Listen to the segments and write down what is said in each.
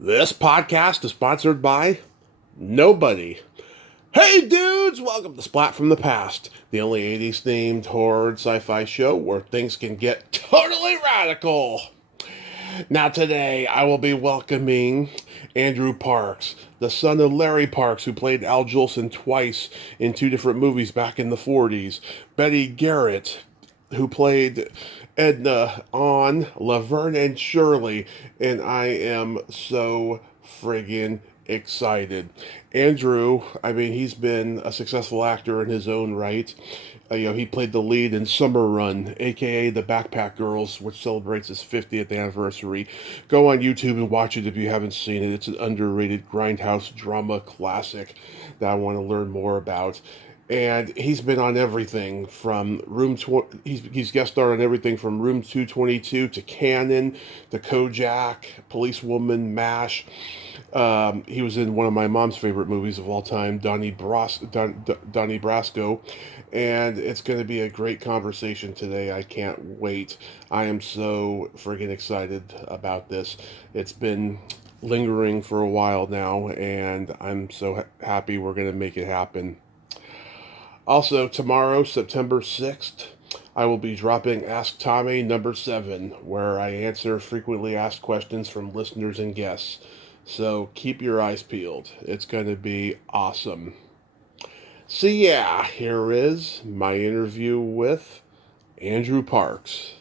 This podcast is sponsored by nobody. Hey dudes, welcome to Splat from the Past, the only 80s themed horror and sci-fi show where things can get totally radical. Now today I will be welcoming Andrew Parks, the son of Larry Parks, who played Al Jolson twice in two different movies back in the 40s. Betty Garrett, who played Edna on Laverne and Shirley, and I am so friggin' excited. Andrew, I mean, he's been a successful actor in his own right. He played the lead in Summer Run, aka The Backpack Girls, which celebrates its 50th anniversary. Go on YouTube and watch it if you haven't seen it. It's an underrated grindhouse drama classic that I want to learn more about. And he's been on everything from he's guest starred on everything from Room 222 to Cannon to Kojak, Policewoman, MASH. He was in one of my mom's favorite movies of all time, Donnie Brasco, and it's going to be a great conversation today. I can't wait. I am so friggin' excited about this. It's been lingering for a while now, and I'm so happy we're going to make it happen. Also, tomorrow, September 6th, I will be dropping Ask Tommy number 7, where I answer frequently asked questions from listeners and guests. So keep your eyes peeled. It's going to be awesome. So yeah, here is my interview with Andrew Parks.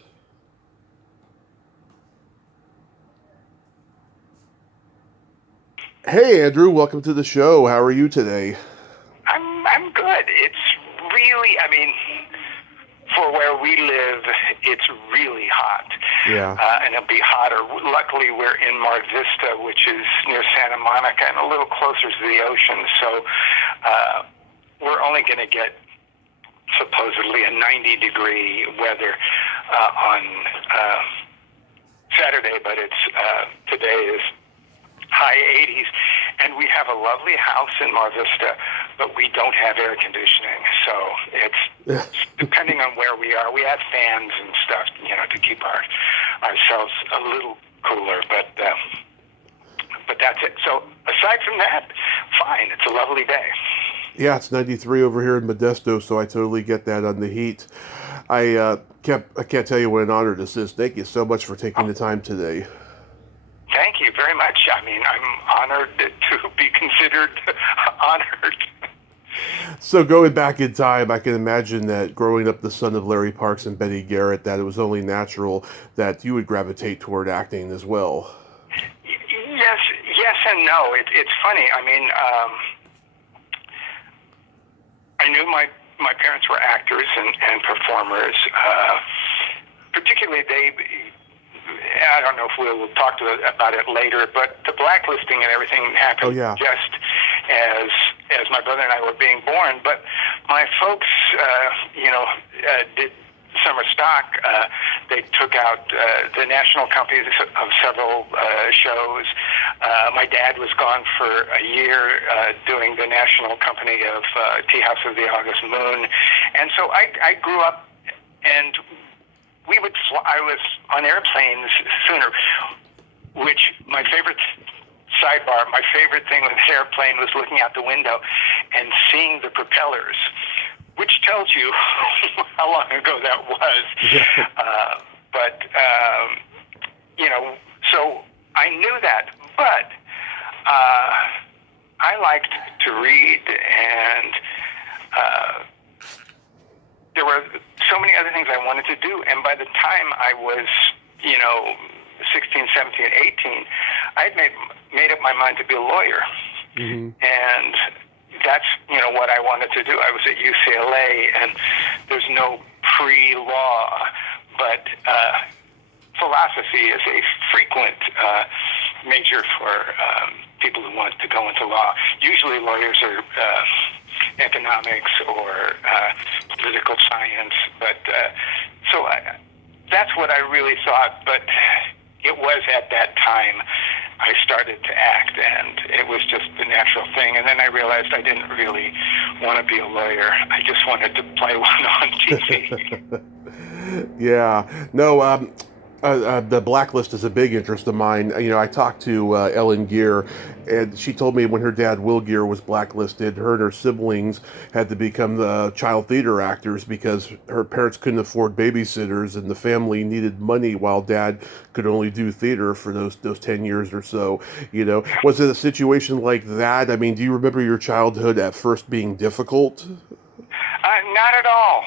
Hey Andrew, welcome to the show. How are you today? I'm good. It's really, for where we live, it's really hot. Yeah. And it'll be hotter. Luckily, we're in Mar Vista, which is near Santa Monica and a little closer to the ocean. So we're only going to get supposedly a 90-degree weather on Saturday, but it's today is high 80s, and we have a lovely house in Mar Vista, but we don't have air conditioning, so it's depending on where we are. We have fans and stuff, to keep ourselves a little cooler, but that's it. So aside from that, fine. It's a lovely day. Yeah, it's 93 over here in Modesto, so I totally get that on the heat. I can't tell you what an honor this is. Thank you so much for taking the time today. Thank you very much. I'm honored to be considered honored. So going back in time, I can imagine that growing up the son of Larry Parks and Betty Garrett, that it was only natural that you would gravitate toward acting as well. Yes and no. It's funny. I knew my parents were actors and performers. Particularly, I don't know if we'll talk about it later, but the blacklisting and everything happened just as my brother and I were being born. But my folks, did summer stock. They took out the national companies of several shows. My dad was gone for a year doing the national company of Tea House of the August Moon. And so I grew up, and I was on airplanes sooner, which my favorite thing with an airplane was looking out the window and seeing the propellers, which tells you how long ago that was. So I knew that, but I liked to read, and there were so many other things I wanted to do. And by the time I was, 16, 17, 18, I had made up my mind to be a lawyer. Mm-hmm. And that's, what I wanted to do. I was at UCLA, and there's no pre-law, but philosophy is a frequent major for people who want to go into law. Usually lawyers are economics or political science, but that's what I really thought. But it was at that time I started to act, and it was just the natural thing. And then I realized I didn't really want to be a lawyer. I just wanted to play one on TV. Yeah. No, The Blacklist is a big interest of mine. I talked to Ellen Gear, and she told me when her dad, Will Gear, was blacklisted, her and her siblings had to become the child theater actors because her parents couldn't afford babysitters, and the family needed money while dad could only do theater for those 10 years or so. Was it a situation like that? I mean, do you remember your childhood at first being difficult? Not at all.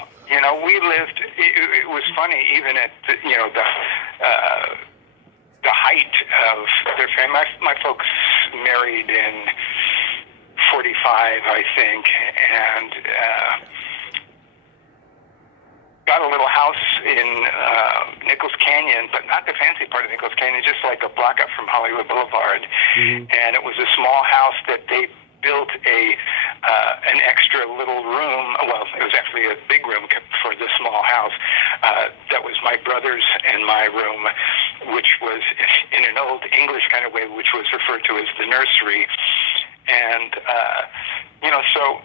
We lived. It was funny, even at the height of their family. My folks married in '45, I think, and got a little house in Nichols Canyon, but not the fancy part of Nichols Canyon, just like a block up from Hollywood Boulevard. Mm-hmm. And it was a small house that they built an extra little room. Well, it was actually a big room for the small house. That was my brother's and my room, which was in an old English kind of way, which was referred to as the nursery. And, so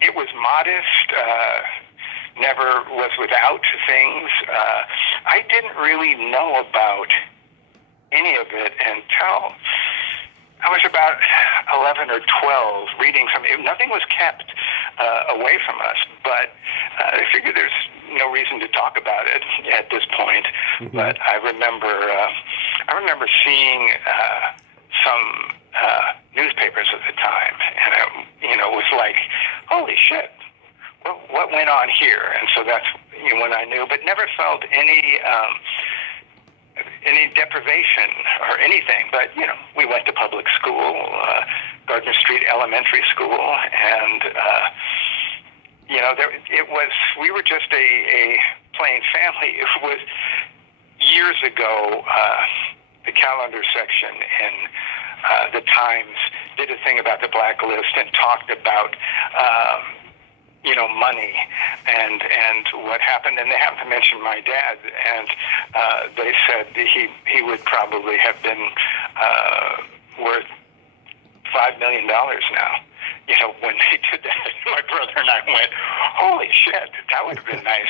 it was modest, never was without things. I didn't really know about any of it until I was about 11 or 12, reading something. Nothing was kept away from us, but I figured there's no reason to talk about it at this point. Mm-hmm. But I remember seeing some newspapers at the time, and it was like, holy shit, what went on here? And so that's when I knew, but never felt any deprivation or anything. But we went to public school, Gardner Street Elementary School, and we were just a plain family. It was years ago. The calendar section in the Times did a thing about the blacklist and talked about money and what happened, and they happened to mention my dad, and they said he would probably have been worth $5 million now. When they did that, my brother and I went, holy shit, that would have been nice.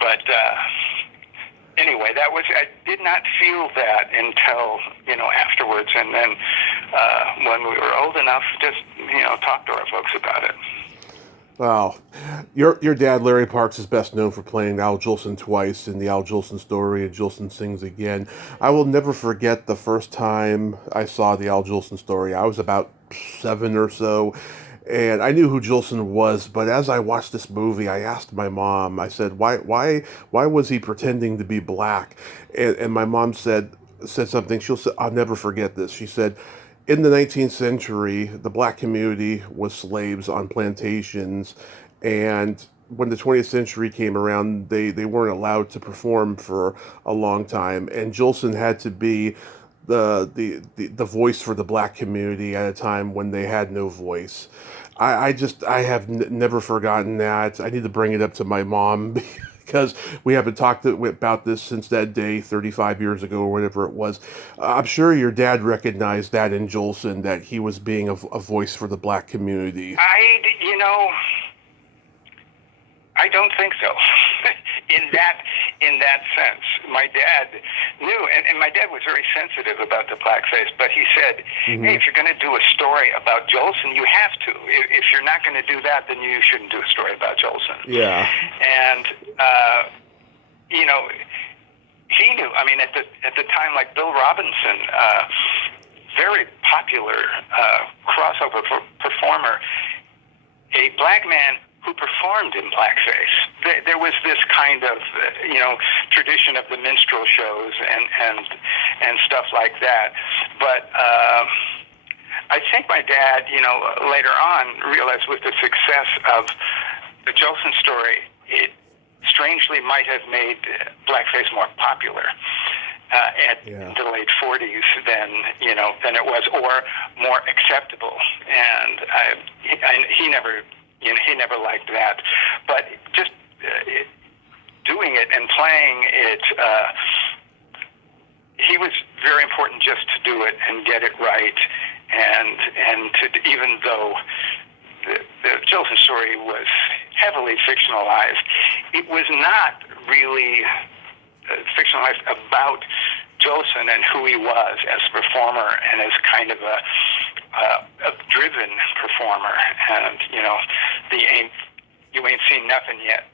But anyway, I did not feel that until afterwards, and then when we were old enough, just talk to our folks about it. Wow. Your dad, Larry Parks, is best known for playing Al Jolson twice in the Al Jolson Story and Jolson Sings Again. I will never forget the first time I saw the Al Jolson Story. I was about 7 or so, and I knew who Jolson was, but as I watched this movie, I asked my mom, I said, why was he pretending to be black? And my mom said something, I'll never forget this. She said, in the 19th century, the black community was slaves on plantations, and when the 20th century came around, they weren't allowed to perform for a long time, and Jolson had to be the voice for the black community at a time when they had no voice. I have never forgotten that. I need to bring it up to my mom because we haven't talked about this since that day 35 years ago or whatever it was. I'm sure your dad recognized that in Jolson, that he was being a voice for the black community. I don't think so. in that sense, my dad knew, and my dad was very sensitive about the blackface. But he said, mm-hmm. Hey, if you're going to do a story about Jolson, you have to. If you're not going to do that, then you shouldn't do a story about Jolson. Yeah. And he knew. I mean, at the time, like Bill Robinson, very popular crossover performer, a black man who performed in blackface. There was this kind of, tradition of the minstrel shows and stuff like that. But I think my dad, later on realized with the success of the Jolson Story, it strangely might have made blackface more popular in the late 40s than it was, or more acceptable. And he never liked that, but just doing it and playing it, he was very important just to do it and get it right, and to, even though the Jolson Story was heavily fictionalized, it was not really fictional life about Jolson and who he was as a performer and as kind of a driven performer, and the you ain't seen nothing yet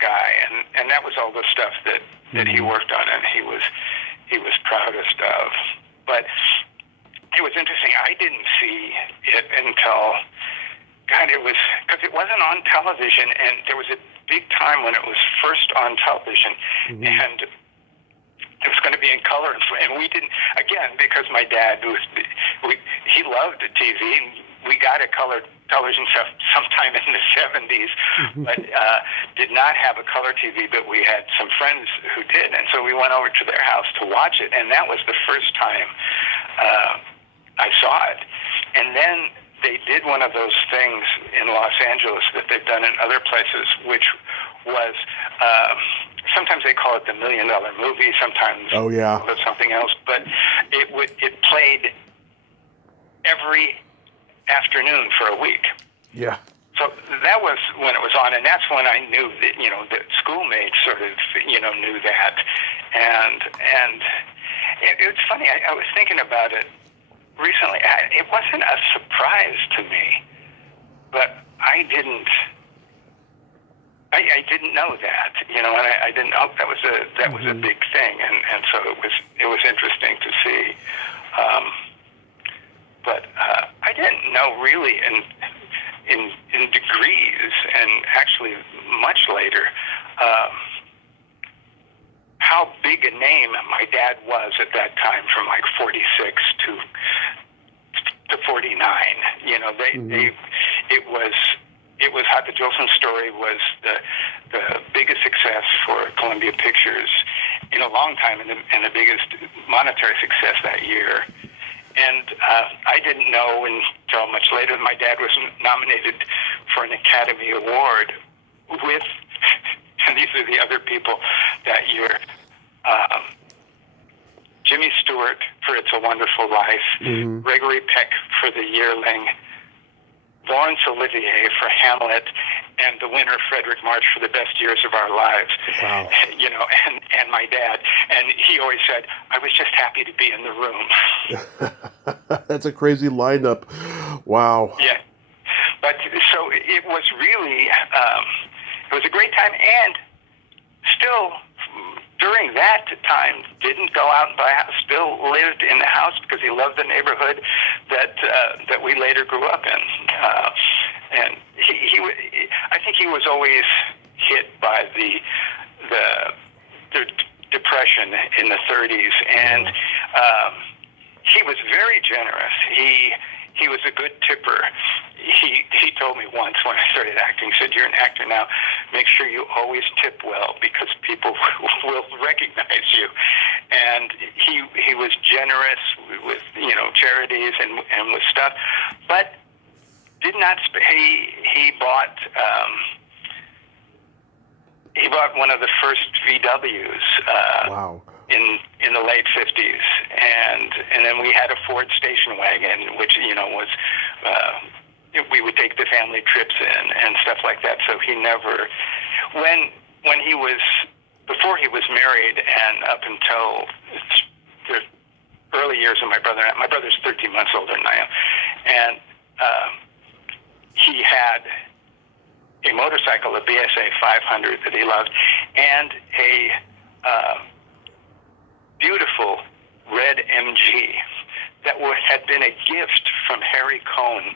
guy, and that was all the stuff that he worked on and he was proudest of. But it was interesting. I didn't see it until it was, because it wasn't on television, and there was a big time when it was first on television, and it was going to be in color, and we didn't, again, because my dad he loved the TV, and we got a color television stuff sometime in the 70s, but did not have a color TV, but we had some friends who did, and so we went over to their house to watch it, and that was the first time I saw it. And then they did one of those things in Los Angeles that they've done in other places, which was, sometimes they call it the $1 Million Movie, sometimes call it something else, but it played every afternoon for a week. Yeah. So that was when it was on, and that's when I knew that, that schoolmates sort of, knew that. And it's funny, I was thinking about it recently. It wasn't a surprise to me, but I didn't know that, and I didn't know that was a big thing, and so it was interesting to see. But I didn't know really in degrees, and actually much later, how big a name my dad was at that time, from like 46 to 49. It was how the Jolson Story was the biggest success for Columbia Pictures in a long time, and the biggest monetary success that year. And I didn't know until much later that my dad was nominated for an Academy Award with, and these are the other people that year, Jimmy Stewart for It's a Wonderful Life, Gregory Peck for The Yearling, Laurence Olivier for Hamlet, and the winner, Frederick March, for The Best Years of Our Lives. Wow. And my dad. And he always said, I was just happy to be in the room. That's a crazy lineup. Wow. Yeah. But so it was really, it was a great time, and still, during that time, didn't go out and buy a house, still lived in the house because he loved the neighborhood that we later grew up in. And I think he was always hit by the Depression in the 30s, and he was very generous. He was a good tipper. He told me once when I started acting, he said, "You're an actor now. Make sure you always tip well because people will recognize you." And he was generous with charities and with stuff, but did not. He bought one of the first VWs. Wow. In the late 50s, and then we had a Ford station wagon, which was we would take the family trips in and stuff like that. So he never, when he was, before he was married and up until the early years of my brother's 13 months older than I am, and he had a motorcycle, a BSA 500 that he loved, and a beautiful red MG that had been a gift from Harry Cohn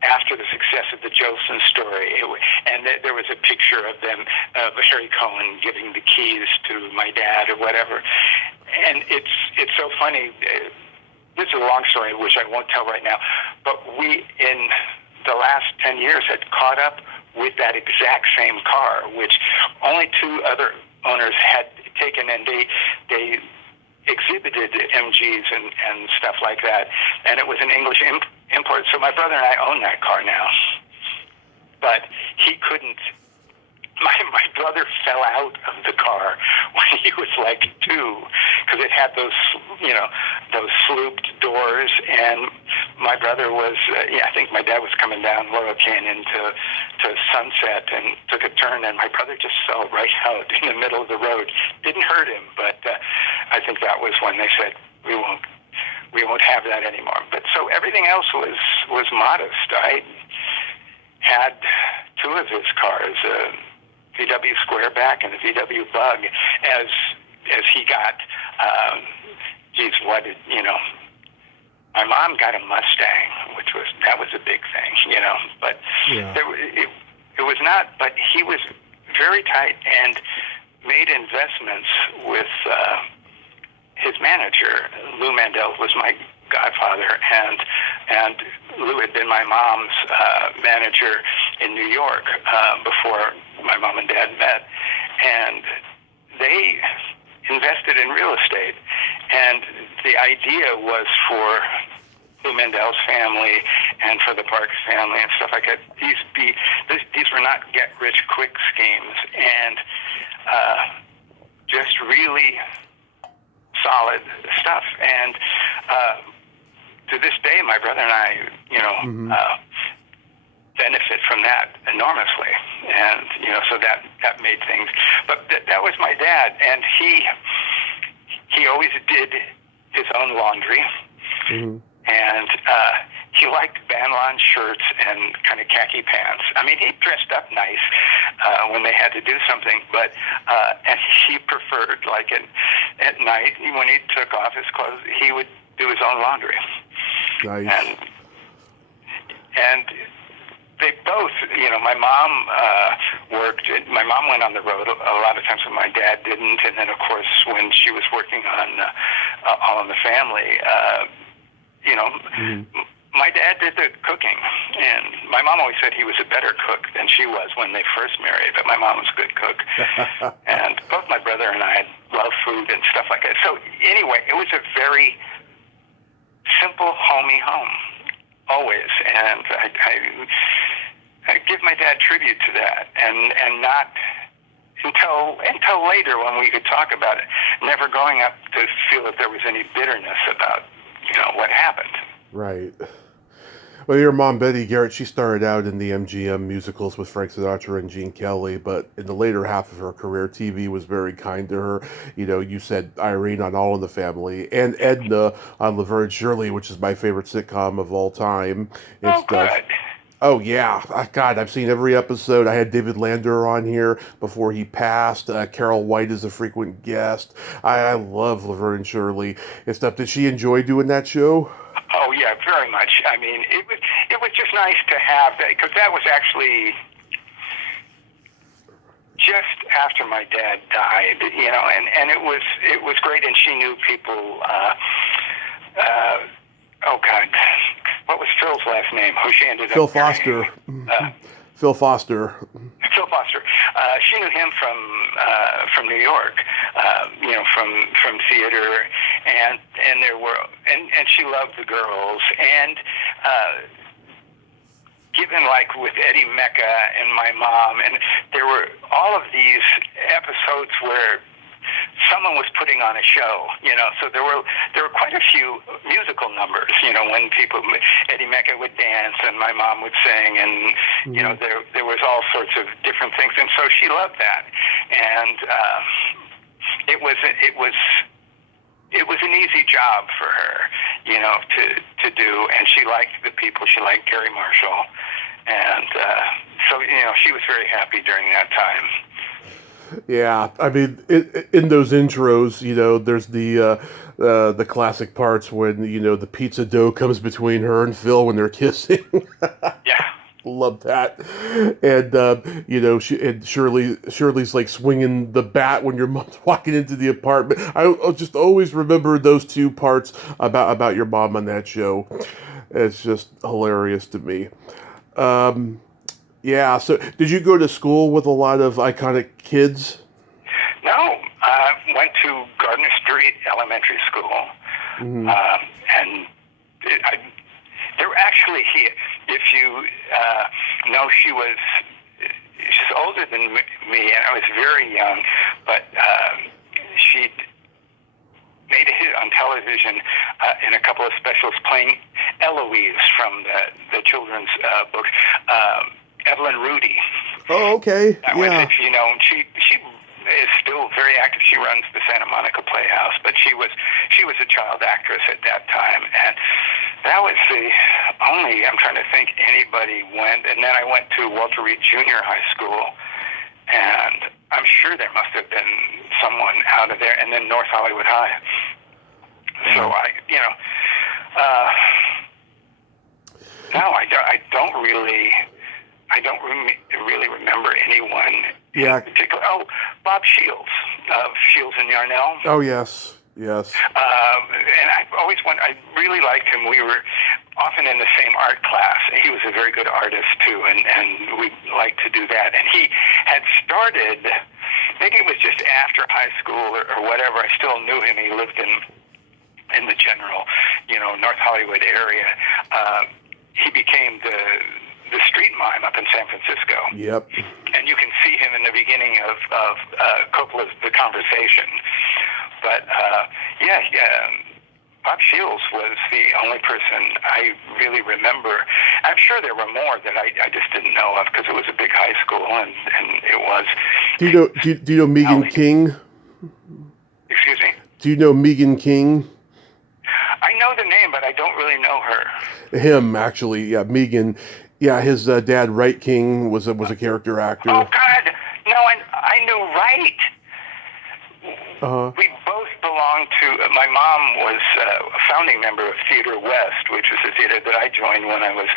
after the success of the Jolson Story. And there was a picture of them, of Harry Cohn giving the keys to my dad or whatever. And it's so funny. This is a long story, which I won't tell right now. But we, in the last 10 years, had caught up with that exact same car, which only two other owners had taken, and they exhibited MGs and stuff like that, and it was an English import. So my brother and I own that car now, but he couldn't. My brother fell out of the car when he was like 2, because it had those slooped doors, and my brother was, I think my dad was coming down Laurel Canyon to Sunset and took a turn, and my brother just fell right out in the middle of the road. Didn't hurt him, but I think that was when they said, we won't have that anymore. But so everything else was modest. I had two of his cars, a VW Squareback and a VW Bug, as he got, my mom got a Mustang, that was a big thing, but yeah. It was not, but he was very tight and made investments with his manager. Lou Mandel was my godfather, and Lou had been my mom's manager in New York before my mom and dad met, and they invested in real estate, and the idea was for Lou Mandel's family and for the Parks family and stuff like that. These were not get-rich-quick schemes, and just really solid stuff. And to this day, my brother and I, benefit from that enormously, and so that made things. But that was my dad, and he always did his own laundry, and he liked Banlon shirts and kind of khaki pants. I mean, he dressed up nice when they had to do something, but and he preferred, like at night when he took off his clothes, he would do his own laundry. Nice. And they both, my mom worked. My mom went on the road a lot of times when my dad didn't, and then of course when she was working on All in the Family, my dad did the cooking, and my mom always said he was a better cook than she was when they first married, but my mom was a good cook. And both my brother and I love food and stuff like that. So anyway, it was a very simple, homey home, always. And I give my dad tribute to that, and not until later when we could talk about it, never going up to feel that there was any bitterness about what happened. Right. Well, your mom, Betty Garrett, she started out in the MGM musicals with Frank Sinatra and Gene Kelly, but in the later half of her career, TV was very kind to her. You said Irene on All in the Family, and Edna on Laverne and Shirley, which is my favorite sitcom of all time. And stuff. Good. Oh, yeah. God, I've seen every episode. I had David Lander on here before he passed. Carol White is a frequent guest. I love Laverne and Shirley and stuff. Did she enjoy doing that show? Oh, yeah, very much. I mean, it was just nice to have that, because that was actually just after my dad died, and it was great, and she knew people, oh, God, what was Phil's last name? Who she ended Phil up Foster. Phil Foster. Phil Foster. She knew him from New York, from theater, and there were and she loved the girls, and given like with Eddie Mecca and my mom, and there were all of these episodes where someone was putting on a show, so there were quite a few musical numbers, when Eddie Mecca would dance and my mom would sing, and there was all sorts of different things, and so she loved that, and it was an easy job for her, to do, and she liked the people. She liked Gary Marshall, and so she was very happy during that time. Yeah, I mean, in those intros, there's the classic parts when the pizza dough comes between her and Phil when they're kissing. Yeah, love that, and Shirley's like swinging the bat when your mom's walking into the apartment. I'll just always remember those two parts about your mom on that show. It's just hilarious to me. Yeah, so did you go to school with a lot of iconic kids? No, I went to Gardner Street Elementary School, and there were actually, if you know, she's older than me, and I was very young, but she'd made a hit on television in a couple of specials playing Eloise from the children's books. Evelyn Rudy. Oh, okay. Yeah. If you know, she is still very active. She runs the Santa Monica Playhouse, but she was a child actress at that time, and that was the only, I'm trying to think, anybody went. And then I went to Walter Reed Junior High School, and I'm sure there must have been someone out of there, and then North Hollywood High. So I don't really remember anyone in particular. Oh, Bob Shields of Shields and Yarnell. Oh, yes. Yes. And I really liked him. We were often in the same art class. He was a very good artist, too, and we liked to do that. And he had started, maybe it was just after high school or whatever, I still knew him. He lived in the general, North Hollywood area. He became the street mime up in San Francisco. Yep. And you can see him in the beginning of Coppola's The Conversation. But, Bob Shields was the only person I really remember. I'm sure there were more that I just didn't know of because it was a big high school and it was... Do you know Megan King? Excuse me? Do you know Megan King? I know the name, but I don't really know her. Him, actually, yeah, Megan. Yeah, his dad, Wright King, was a character actor. Oh, God! No, I knew Wright. We both belonged to... my mom was a founding member of Theater West, which was a theater that I joined when I was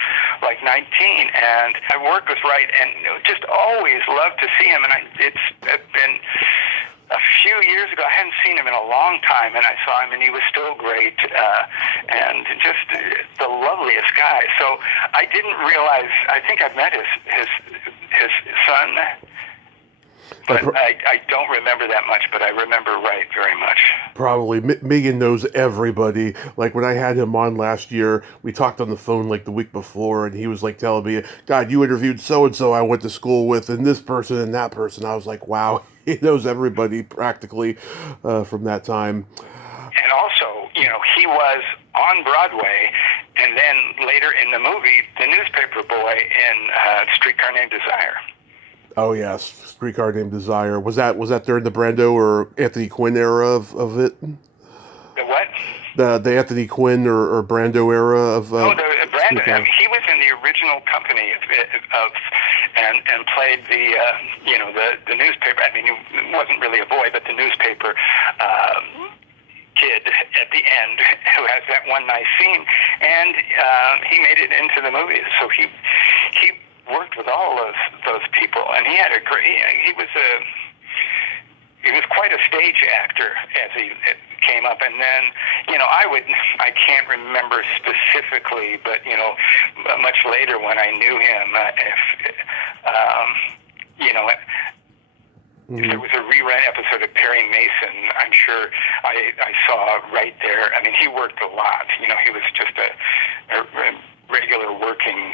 like 19, and I worked with Wright and just always loved to see him, and it's been a few years ago. I hadn't seen him in a long time, and I saw him, and he was still great, and just the loveliest guy. So I didn't realize... I think I've met his son... But I don't remember that much, but I remember Wright very much. Probably. Megan knows everybody. Like, when I had him on last year, we talked on the phone, like, the week before, and he was, like, telling me, God, you interviewed so-and-so I went to school with, and this person and that person. I was like, wow, he knows everybody, practically, from that time. And also, he was on Broadway, and then later in the movie, the newspaper boy in Streetcar Named Desire. Oh yes, Streetcar Named Desire. Was that during the Brando or Anthony Quinn era of it? The what? The Anthony Quinn or Brando era of. The Brando. I mean, he was in the original company and played the newspaper. I mean, he wasn't really a boy, but the newspaper kid at the end who has that one nice scene, and he made it into the movie. So he worked with all of those people, and he had a great. He was quite a stage actor as he came up, and then I can't remember specifically, but much later when I knew him, if there was a rerun episode of Perry Mason, I'm sure I saw right there. I mean, he worked a lot. He was just a regular working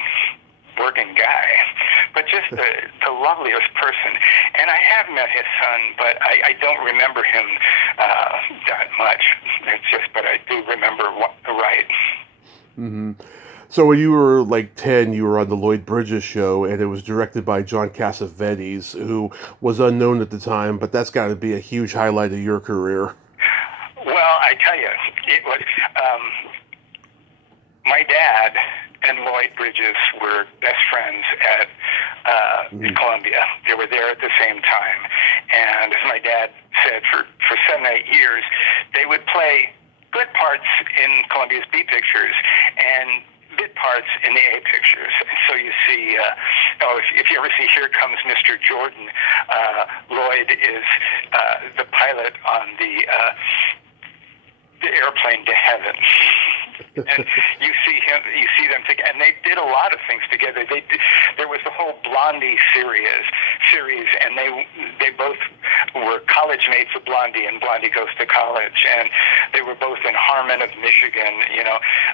guy, but just the loveliest person. And I have met his son, but I don't remember him that much. It's just, but I do remember Wright. Mm-hmm. So when you were like 10, you were on the Lloyd Bridges show, and it was directed by John Cassavetes, who was unknown at the time, but that's got to be a huge highlight of your career. Well, I tell you, it was, my dad and Lloyd Bridges were best friends at Columbia. They were there at the same time. And as my dad said, for 7 or 8 years, they would play good parts in Columbia's B pictures and bit parts in the A pictures. So you see, if you ever see Here Comes Mr. Jordan, Lloyd is the pilot on the airplane to heaven. And you see them together, and they did a lot of things together. There was the whole Blondie series, and they both were college mates of Blondie, and Blondie Goes to College, and they were both in Harmon of Michigan.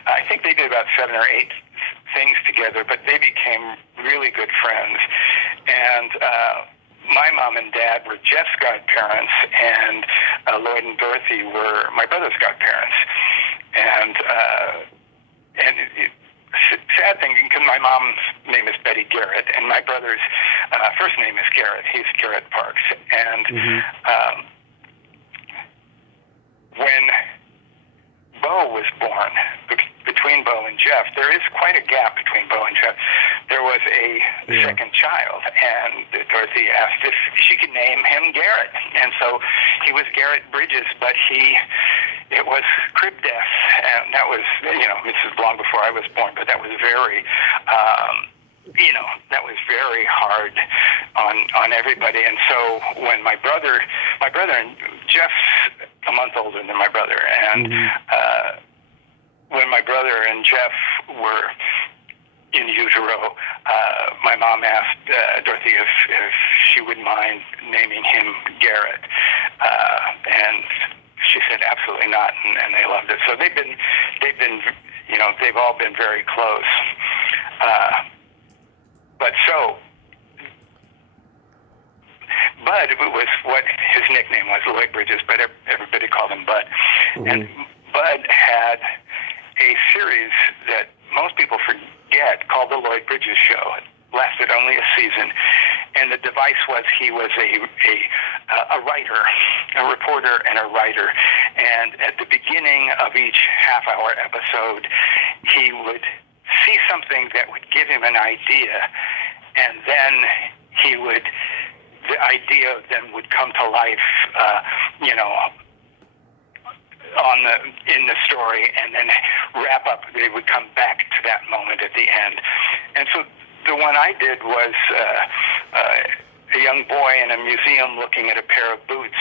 I think they did about 7 or 8 things together, but they became really good friends. And my mom and dad were Jeff's godparents, and Lloyd and Dorothy were my brother's godparents. And sad thing, because my mom's name is Betty Garrett, and my brother's first name is Garrett. He's Garrett Parks. And when Bo was born, between Bo and Jeff, there is quite a gap between Bo and Jeff. There was a second child, and Dorothy asked if she could name him Garrett. And so he was Garrett Bridges, but it was crib death, and that was, this is long before I was born, but that was very, that was very hard on everybody. And so when my brother and Jeff's a month older than my brother, and when my brother and Jeff were in utero, my mom asked Dorothy if she would mind naming him Garrett, and she said absolutely not, and they loved it. So they've been, they've all been very close. Bud was what his nickname was, Lloyd Bridges, but everybody called him Bud. And Bud had a series that most people forget called The Lloyd Bridges Show. It lasted only a season, and the device was he was a writer, a reporter and a writer, and at the beginning of each half-hour episode, he would see something that would give him an idea, and then the idea then would come to life, in the story, and then wrap up. They would come back to that moment at the end. And so the one I did was a young boy in a museum looking at a pair of boots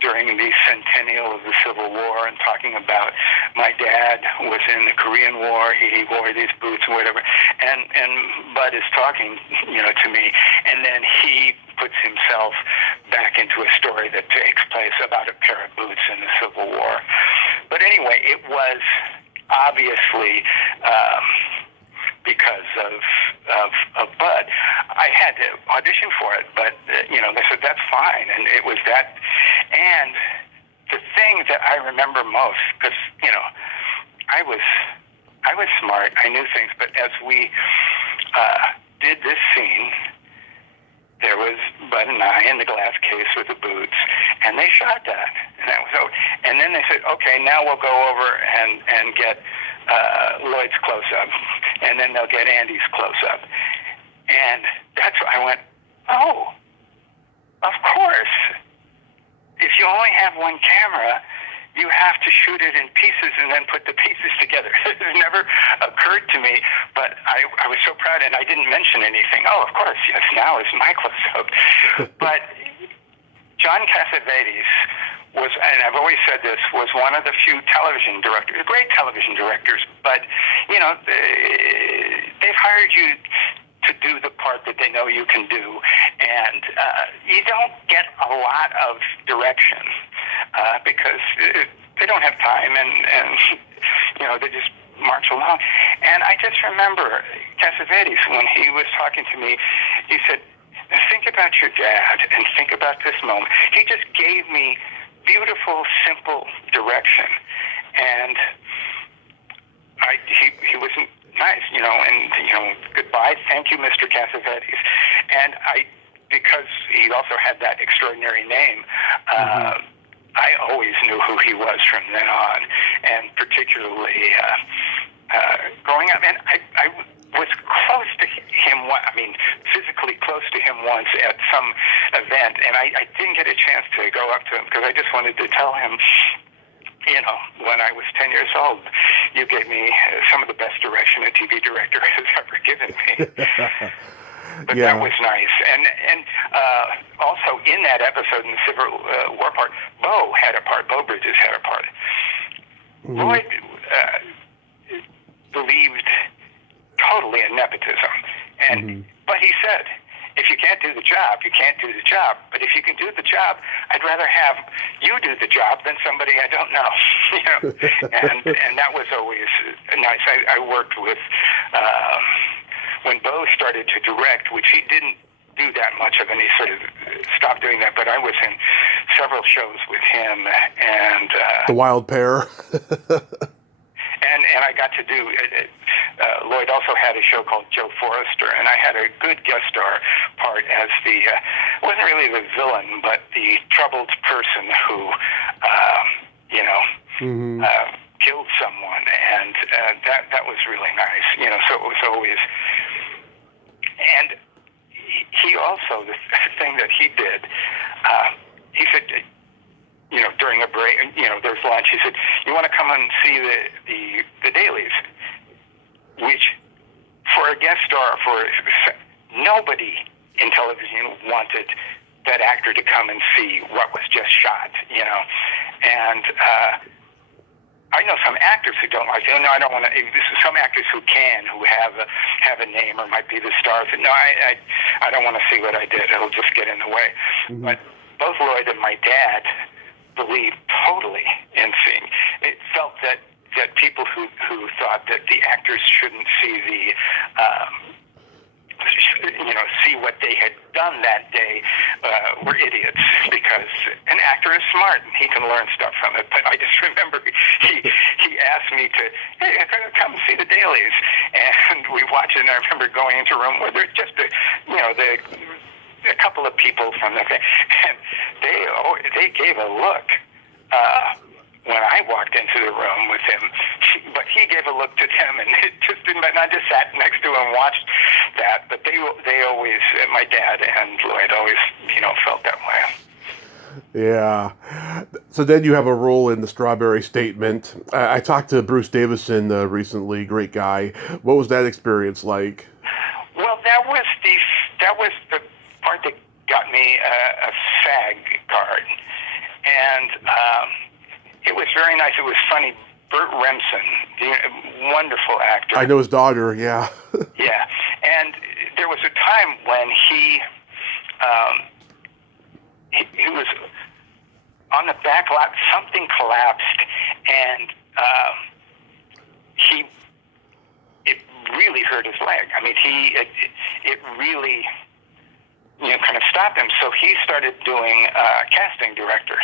during the centennial of the Civil War and talking about my dad was in the Korean War, he wore these boots or whatever, and Bud is talking, to me, and then he puts himself back into a story that takes place about a pair of boots in the Civil War. But anyway, it was obviously because of Bud. I had to audition for it, but they said that's fine, and it was that. And the thing that I remember most, because I was smart, I knew things, but as we did this scene, there was Bud and I in the glass case with the boots, and they shot that, and that was over. And then they said, okay, now we'll go over and get Lloyd's close-up, and then they'll get Andy's close-up. And that's where I went, oh, of course. If you only have one camera, you have to shoot it in pieces and then put the pieces together. It never occurred to me, but I was so proud, and I didn't mention anything. Oh, of course, yes, now is my close-up. But John Cassavetes was, and I've always said this, was one of the few television directors, great television directors, but, they've hired you to do the part that they know you can do, and you don't get a lot of direction because they don't have time, and they just march along. And I just remember Cassavetes, when he was talking to me, he said, think about your dad and think about this moment. He just gave me beautiful, simple direction, and he was nice, and goodbye, thank you, Mr. Cassavetes. And because he also had that extraordinary name, I always knew who he was from then on, and particularly growing up. And I was close to him, physically close to him once at some event, and I didn't get a chance to go up to him because I just wanted to tell him, when I was 10 years old, you gave me some of the best direction a TV director has ever given me. But that was nice. And also in that episode, in the Civil War part, Bo Bridges had a part. Lloyd believed totally in nepotism. And but he said, if you can't do the job, you can't do the job. But if you can do the job, I'd rather have you do the job than somebody I don't know. And that was always nice. I worked with when Bo started to direct, which he didn't do that much of, and he sort of stopped doing that. But I was in several shows with him, and The Wild Pair. And I got to do, Lloyd also had a show called Joe Forrester, and I had a good guest star part as the, wasn't really the villain, but the troubled person who, killed someone, and that was really nice, so it was always, and he also, the thing that he did, he said, during a break, there's lunch, he said, you want to come and see the dailies, which for a guest star, nobody in television wanted that actor to come and see what was just shot, and I know some actors who don't like it. No, I don't want to. Some actors who have a name or might be the stars. No, I don't want to see what I did. It'll just get in the way. Mm-hmm. But both Lloyd and my dad believed totally in seeing. It felt that people who thought that the actors shouldn't see see what they had done that day were idiots, because an actor is smart and he can learn stuff from it. But I just remember he asked me to, hey, come see the dailies, and we watched it, and I remember going into a room where there's just a couple of people from the thing, and they gave a look when I walked into the room with him, but he gave a look to them, and it just didn't. And I just sat next to him and watched that. But they always, my dad and Lloyd always, felt that way. Yeah. So then you have a role in the Strawberry Statement. I talked to Bruce Davison recently. Great guy. What was that experience like? Well, that was the part that got me a SAG card, and. It was very nice. It was funny. Burt Remsen, the wonderful actor. I know his daughter, yeah. Yeah. And there was a time when he was on the back lot, something collapsed, and it really hurt his leg. I mean, it really, kind of stopped him. So he started doing casting director.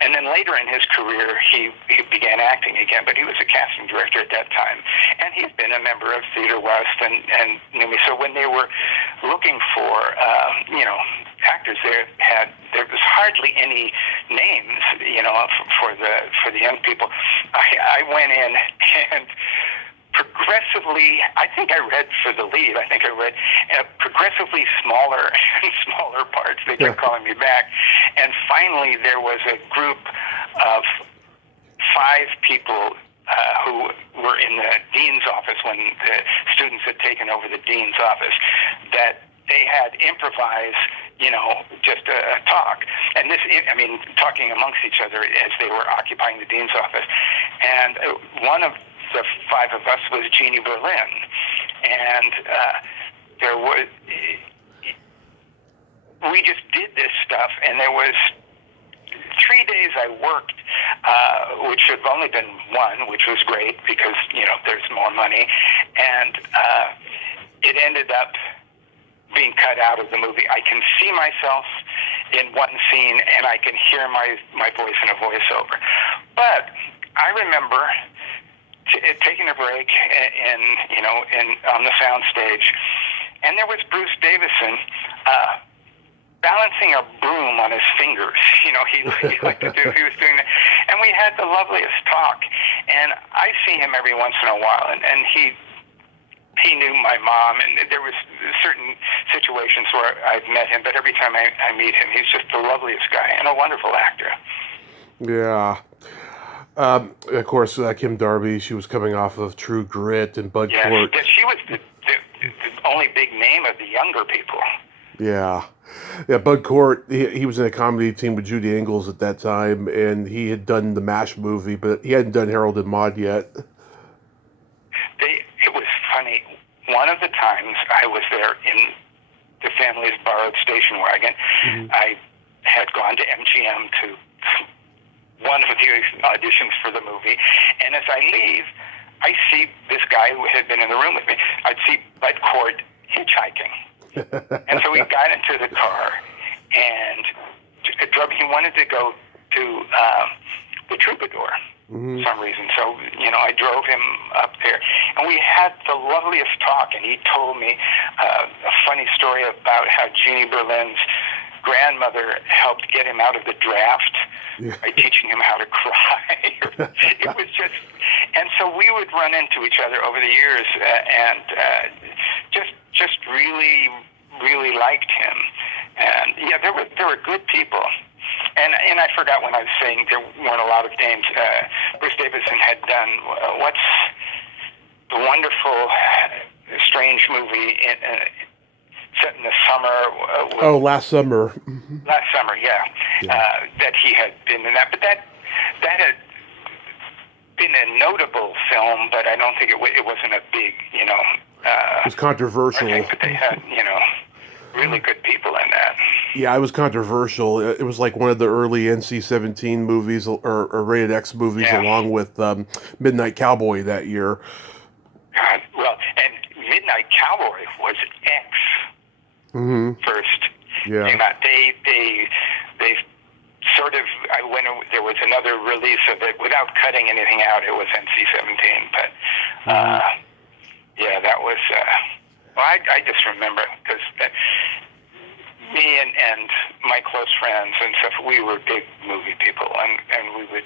And then later in his career, he began acting again, but he was a casting director at that time. And he's been a member of Theater West and knew me. So when they were looking for, actors, there was hardly any names, for the young people. I went in and progressively, I think I read for the lead, progressively smaller and smaller parts. They kept calling me back. And finally, there was a group of 5 people who were in the dean's office when the students had taken over the dean's office, that they had improvised, just a talk. And this, talking amongst each other as they were occupying the dean's office. And one of the 5 of us was Jeannie Berlin, and we just did this stuff, and there was 3 days I worked, which should have only been 1, which was great because there's more money, and it ended up being cut out of the movie. I can see myself in one scene, and I can hear my voice in a voiceover, but I remember taking a break on the sound stage, and there was Bruce Davison balancing a broom on his fingers. He liked to do. He was doing that, and we had the loveliest talk. And I see him every once in a while, and he knew my mom, and there was certain situations where I've met him. But every time I meet him, he's just the loveliest guy and a wonderful actor. Yeah. Of course, Kim Darby, she was coming off of True Grit and Bud Cort. Yes, she was the only big name of the younger people. Yeah. Yeah, Bud Cort, he was in a comedy team with Judy Ingalls at that time, and he had done the MASH movie, but he hadn't done Harold and Maude yet. It was funny. One of the times I was there in the family's borrowed station wagon, I had gone to MGM to one of the auditions for the movie, and as I leave, I see this guy who had been in the room with me. I'd see Bud Cort hitchhiking. And so we got into the car, and he wanted to go to the Troubadour. for some reason. So, I drove him up there, and we had the loveliest talk, and he told me a funny story about how Jeannie Berlin's grandmother helped get him out of the draft by teaching him how to cry. It was just, and so we would run into each other over the years, and just really, really liked him. And yeah, there were good people. And I forgot when I was saying there weren't a lot of names. Bruce Davison had done what's the wonderful, strange movie set in the summer. Last Summer. Last Summer, yeah. That he had been in that, but that had been a notable film, but I don't think it wasn't a big, it was controversial. I think that they had, really good people in that. Yeah, it was controversial. It was like one of the early NC-17 movies or rated X movies, along with Midnight Cowboy that year. God, well, and Midnight Cowboy was X first. Yeah. They sort of, when there was another release of it, without cutting anything out, it was NC-17. But, that was, I just remember, because me and my close friends and stuff, we were big movie people, and we would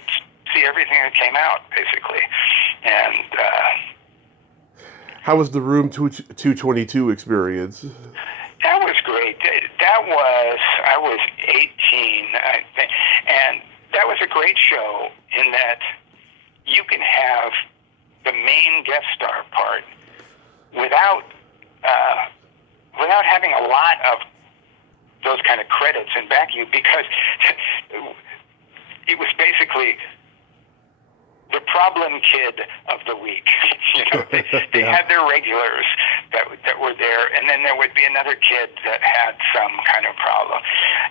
see everything that came out, basically. And how was the Room 222 experience? That was great. I was 18, I think, and that was a great show in that you can have the main guest star part without having a lot of those kind of credits and back you, because it was basically the problem kid of the week. They had their regulars that were there, and then there would be another kid that had some kind of problem.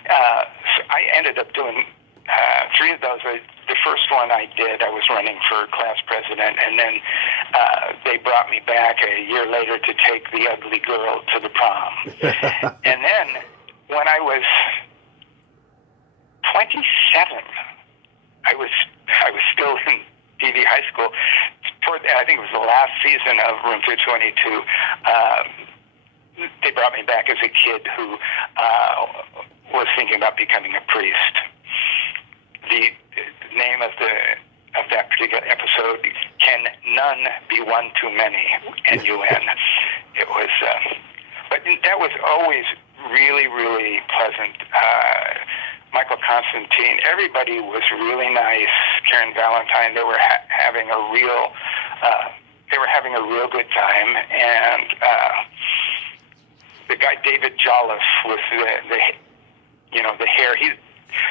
So I ended up doing 3 of those. The first one I did, I was running for class president, and then they brought me back a year later to take the ugly girl to the prom. And then when I was 27, I was still in TV high school. I think it was the last season of Room 222. They brought me back as a kid who was thinking about becoming a priest. The name of that particular episode, Can None Be One Too Many? N-U-N. It was, but that was always really, really pleasant. Michael Constantine, everybody was really nice. Karen Valentine, they were having a real good time. And the guy David Jolliffe was the hair. He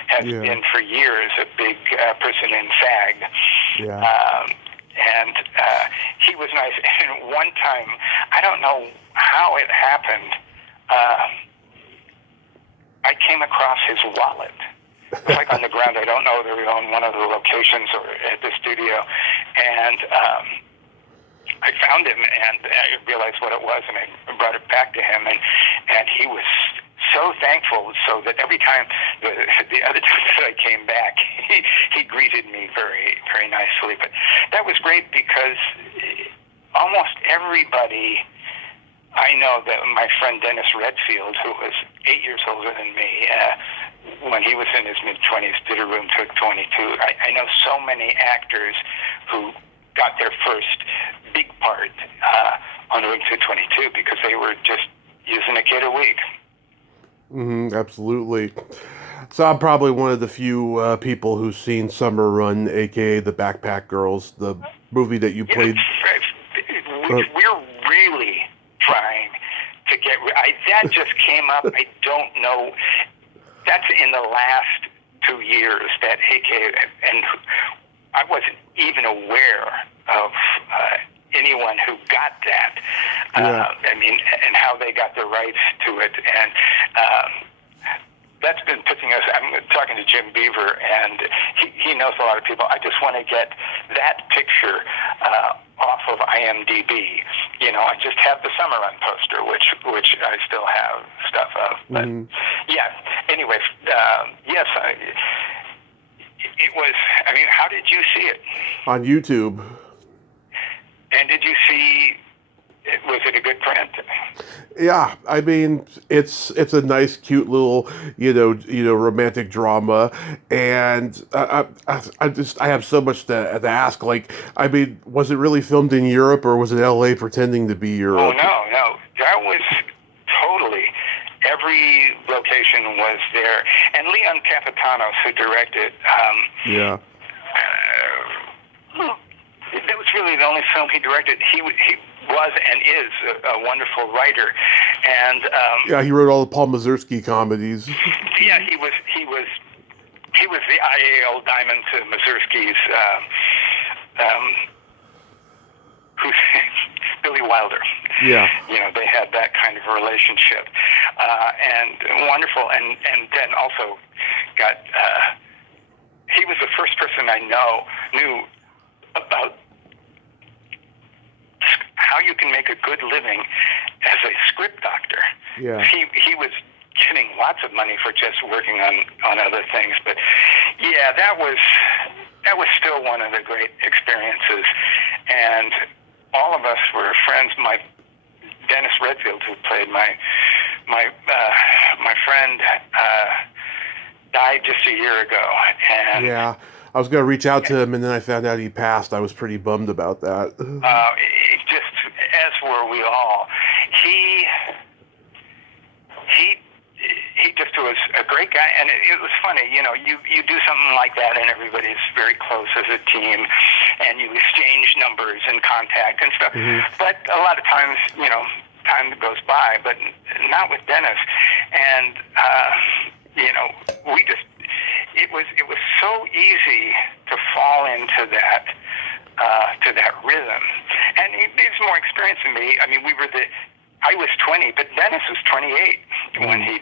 has been for years a big person in SAG. Yeah. And he was nice. And one time, I don't know how it happened, I came across his wallet. It was like on the ground. I don't know whether we were on one of the locations or at the studio. And I found him, and I realized what it was, and I brought it back to him. And he was so thankful, so that every time, the other time that I came back, he greeted me very, very nicely. But that was great because almost everybody, I know that my friend Dennis Redfield, who was 8 years older than me, when he was in his mid-20s, did a Room 222. I know so many actors who got their first big part on Room 222 because they were just using a kid a week. Absolutely. So I'm probably one of the few people who's seen Summer Run, a.k.a. the Backpack Girls, the movie that you played. We're really trying to get... that just came up. I don't know. That's in the last 2 years, that AK, and I wasn't even aware of anyone who got that. I mean, and how they got the rights to it. And that's been putting us... I'm talking to Jim Beaver, and he knows a lot of people. I just want to get that picture off of IMDb. I just have the Summer Run poster, which I still have stuff of. But yeah, anyway, yes, It was, I mean, how did you see it? On YouTube. And did you see, was it a good print? Yeah, I mean, it's a nice, cute little, romantic drama, and I have so much to ask. Like, I mean, was it really filmed in Europe, or was it L.A. pretending to be Europe? Oh no, that was totally. Every location was there, and Leon Capitanos, who directed, that was really the only film he directed. He was and is a wonderful writer, and he wrote all the Paul Mazursky comedies. Yeah, he was the IAL diamond to Mazursky's, who's Billy Wilder. Yeah, they had that kind of a relationship, and wonderful, and then also got. He was the first person I knew about how you can make a good living as a script doctor. Yeah. He was getting lots of money for just working on other things, but yeah, that was still one of the great experiences, and all of us were friends. My Dennis Redfield, who played my friend, died just a year ago, and yeah. I was going to reach out to him, and then I found out he passed. I was pretty bummed about that. Just as were we all. He just was a great guy, and it was funny. You do something like that, and everybody's very close as a team, and you exchange numbers and contact and stuff. Mm-hmm. But a lot of times, time goes by, but not with Dennis. And it was so easy to fall into that rhythm. And he's more experienced than me. I mean, I was 20, but Dennis was 28 when he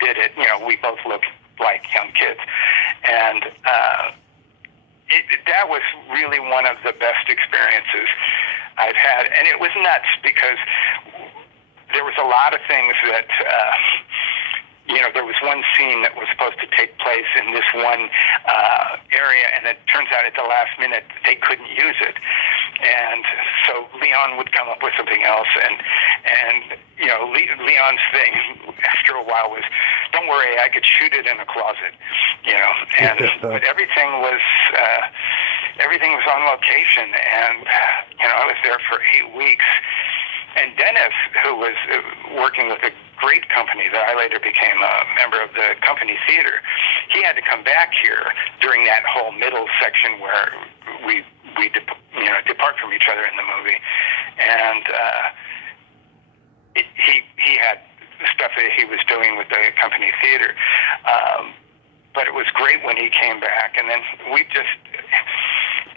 did it. We both looked like young kids, and that was really one of the best experiences I've had. And it was nuts because there was a lot of things that. There was one scene that was supposed to take place in this one area, and it turns out at the last minute they couldn't use it. And so Leon would come up with something else, and Leon's thing after a while was, "Don't worry, I could shoot it in a closet," And but everything was on location, and I was there for 8 weeks. And Dennis, who was working with a great company that I later became a member of the company theater, he had to come back here during that whole middle section where we depart from each other in the movie, and he had stuff that he was doing with the company theater, but it was great when he came back, and then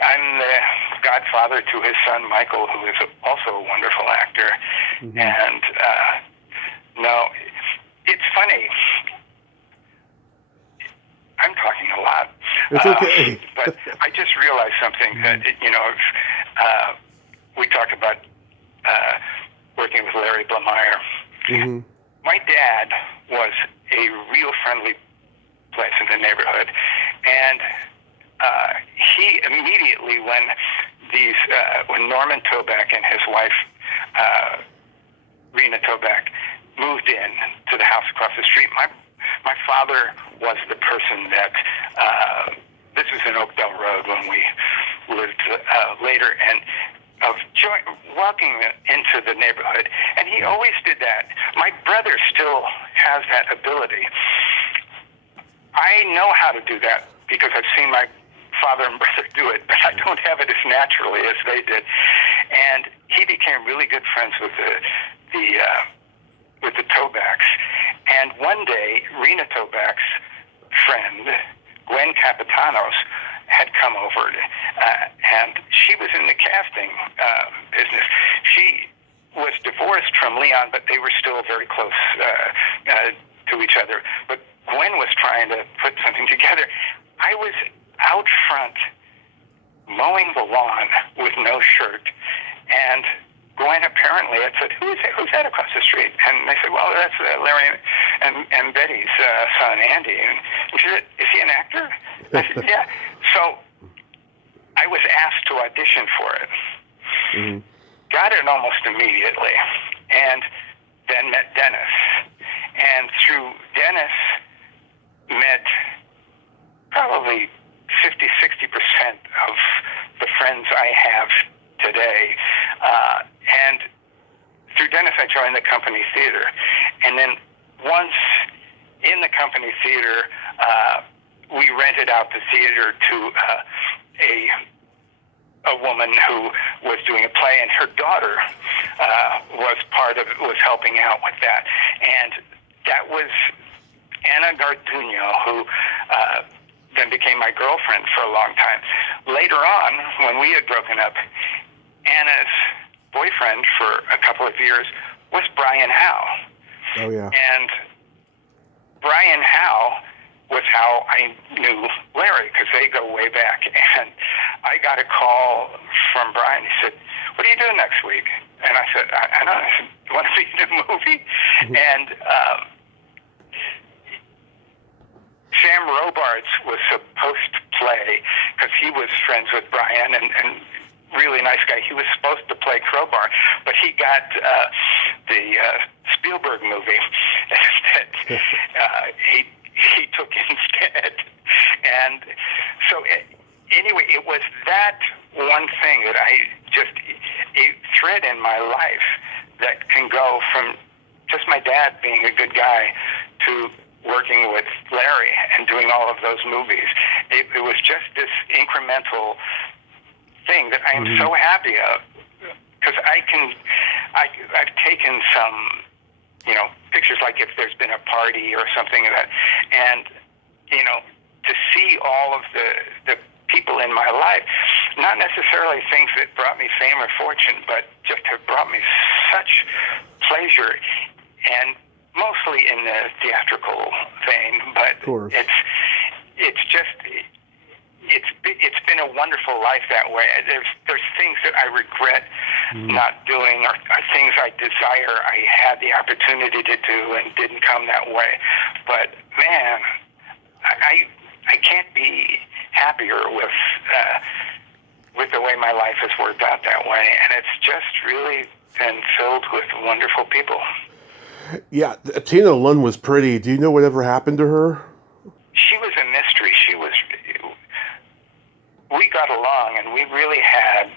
I'm the godfather to his son Michael, who is also a wonderful actor. Mm-hmm. And it's funny. I'm talking a lot. It's okay. But I just realized something that we talked about working with Larry Blameyer. Mm-hmm. My dad was a real friendly place in the neighborhood, and he immediately, when Norman Toback and his wife, Rena Toback, moved in to the house across the street, my father was the person that, this was in Oakdale Road when we lived later, and of walking into the neighborhood, and he always did that. My brother still has that ability. I know how to do that because I've seen my father and brother do it, but I don't have it as naturally as they did. And he became really good friends with the Tobacks. And one day, Rena Toback's friend, Gwen Capitanos, had come over, and she was in the casting business. She was divorced from Leon, but they were still very close to each other. But Gwen was trying to put something together. I was out front mowing the lawn with no shirt, and Gwen apparently had said, who's that across the street? And they said, well, that's Larry and Betty's son, Andy. And she said, is he an actor? And I said, yeah. So I was asked to audition for it. Mm-hmm. Got it almost immediately. And then met Dennis. And through Dennis, met probably 50, 60% of the friends I have today. And through Dennis, I joined the company theater. And then once in the company theater, we rented out the theater to a woman who was doing a play, and her daughter was helping out with that. And that was Anna Garduno, who then became my girlfriend for a long time. Later on, when we had broken up, Anna's boyfriend for a couple of years was Brian Howe. Oh, yeah. And Brian Howe was how I knew Larry, because they go way back. And I got a call from Brian. He said, what are you doing next week? And I said, I don't know. I said, you want to be in a movie? Mm-hmm. And Sam Robards was supposed to play, because he was friends with Brian and really nice guy. He was supposed to play Crowbar, but he got the Spielberg movie that he took instead. And so anyway, it was that one thing that a thread in my life that can go from just my dad being a good guy to working with Larry and doing all of those movies. It was just this incremental thing that I am so happy of, because I've taken some, pictures, like if there's been a party or something like that, and, to see all of the people in my life, not necessarily things that brought me fame or fortune, but just have brought me such pleasure, and mostly in the theatrical vein, but it's been a wonderful life that way. There's things that I regret not doing, or things I desire I had the opportunity to do and didn't come that way. But man, I can't be happier with the way my life has worked out that way, and it's just really been filled with wonderful people. Yeah, Tina Lund was pretty. Do you know whatever happened to her? She was a mystery. We got along, and we really had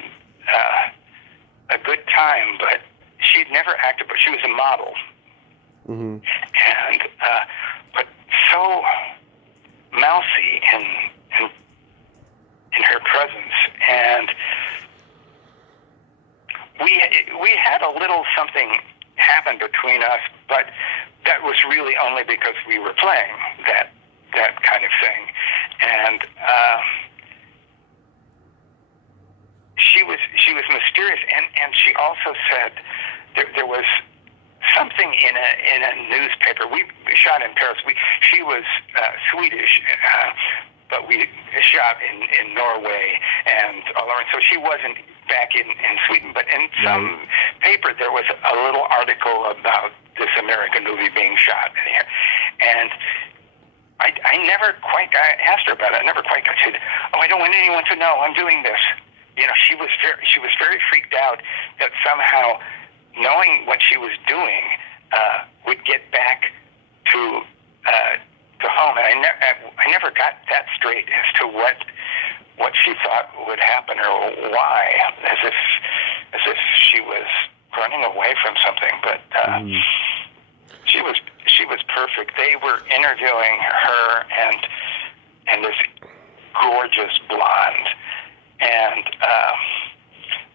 a good time, but she'd never acted, but she was a model. Mm-hmm. And, but so mousy in her presence. And we had a little something happen between us, but that was really only because we were playing that kind of thing. And she was mysterious, and she also said there was something in a newspaper. We shot in Paris. She was Swedish, but we shot in Norway and all around. So she wasn't back in Sweden, but in some paper there was a little article about this American movie being shot in here, and I never quite asked her about it. I never quite got to, I don't want anyone to know I'm doing this. She was very freaked out that somehow knowing what she was doing would get back to home. And I never got that straight as to what she thought would happen or why, as if she was running away from something. But she was perfect. They were interviewing her and this gorgeous blonde. And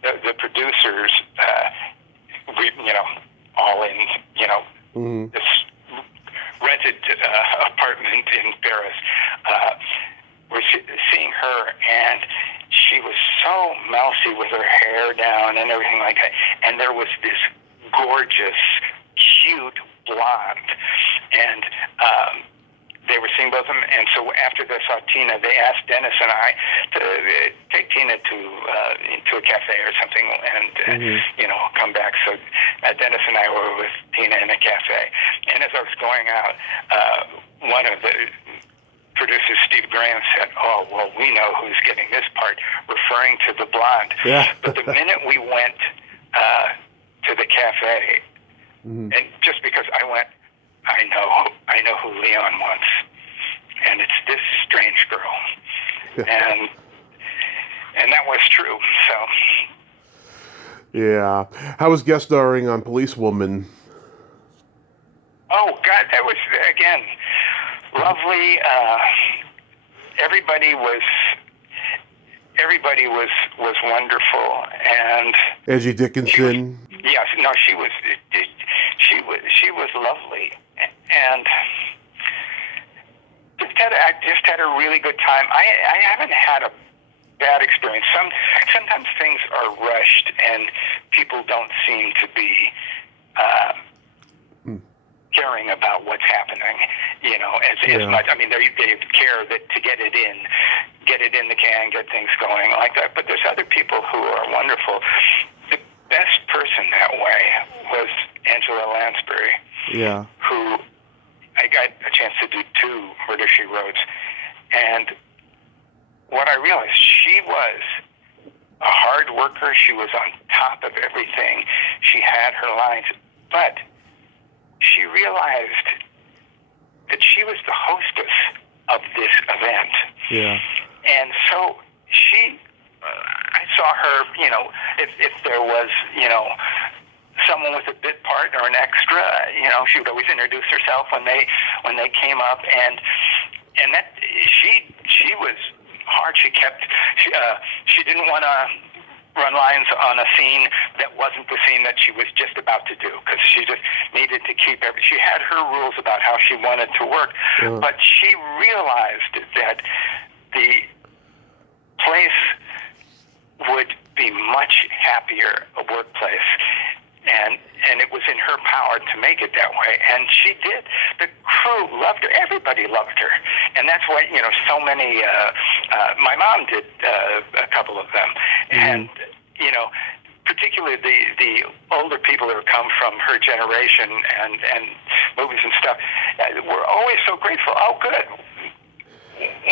the producers, all in, this rented apartment in Paris, were seeing her, and she was so mousy with her hair down and everything like that. And there was this gorgeous, cute blonde, and they were seeing both of them, and so after they saw Tina, they asked Dennis and I to take Tina to a cafe or something, and come back. So Dennis and I were with Tina in a cafe, and as I was going out, one of the producers, Steve Graham, said, "Oh, well, we know who's getting this part," referring to the blonde. Yeah. But the minute we went to the cafe, and just because I went, I know who Leon wants, and it's this strange girl, and that was true. So. Yeah. How was guest starring on Policewoman? Oh God, that was again lovely. Everybody was wonderful, and Angie Dickinson. Yes, no, she was lovely, and I just had a really good time. I haven't had a bad experience. Sometimes things are rushed, and people don't seem to be caring about what's happening, as much. I mean, they care that to get it in the can, get things going like that. But there's other people who are wonderful. The best person that way was Angela Lansbury, who I got a chance to do 2 Murder, She Wrote, and what I realized, she was a hard worker. She was on top of everything. She had her lines, but she realized that she was the hostess of this event. Yeah. And so I saw her, if there was, someone with a bit part or an extra, she would always introduce herself when they came up, and that she was hard. She didn't want to run lines on a scene that wasn't the scene that she was just about to do, because she just needed to keep she had her rules about how she wanted to work, but she realized that the place would be much happier a workplace, and it was in her power to make it that way, and she did. The crew loved her. Everybody loved her, and that's why so many. My mom did a couple of them, and particularly the older people who come from her generation and movies and stuff, were always so grateful. Oh, good.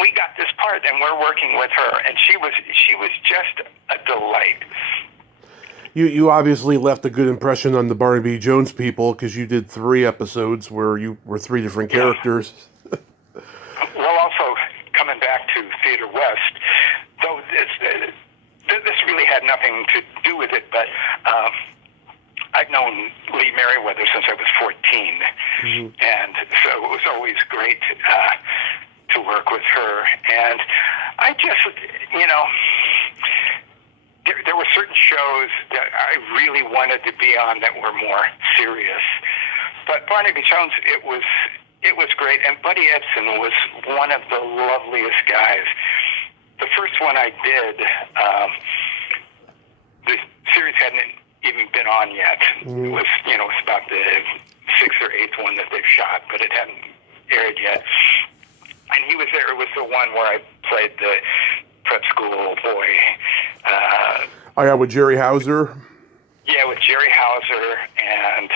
We got this part, and we're working with her, and she was just a delight. You obviously left a good impression on the Barnaby Jones people, because you did 3 episodes where you were 3 different characters. Well, also coming back to Theater West, though this really had nothing to do with it, but I've known Lee Merriweather since I was 14, and so it was always great to work with her. And I just, there were certain shows that I really wanted to be on that were more serious. But Barnaby Jones, it was great. And Buddy Ebsen was one of the loveliest guys. The first one I did, the series hadn't even been on yet. It was, it was about the 6th or 8th one that they've shot, but it hadn't aired yet. And he was there. It was the one where I played the prep school boy. With Jerry Hauser? Yeah, with Jerry Hauser and,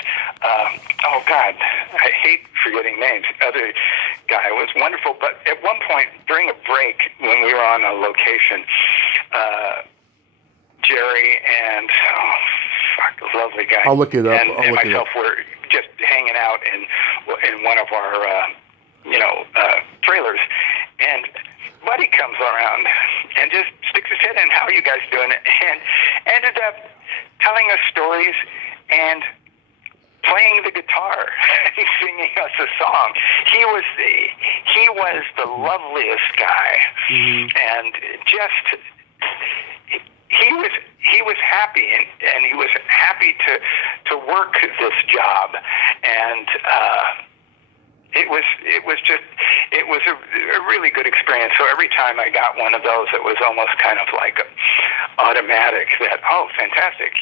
oh God, I hate forgetting names. The other guy was wonderful, but at one point during a break when we were on a location, Jerry and, lovely guy. I'll look it up. And myself were just hanging out in one of our, trailers, and Buddy comes around and just sticks his head in, "How are you guys doing?" And ended up telling us stories and playing the guitar and singing us a song. He was the loveliest guy, and just he was happy, and he was happy to work this job, and it was a really good experience. So every time I got one of those, it was almost kind of like automatic that, oh, fantastic,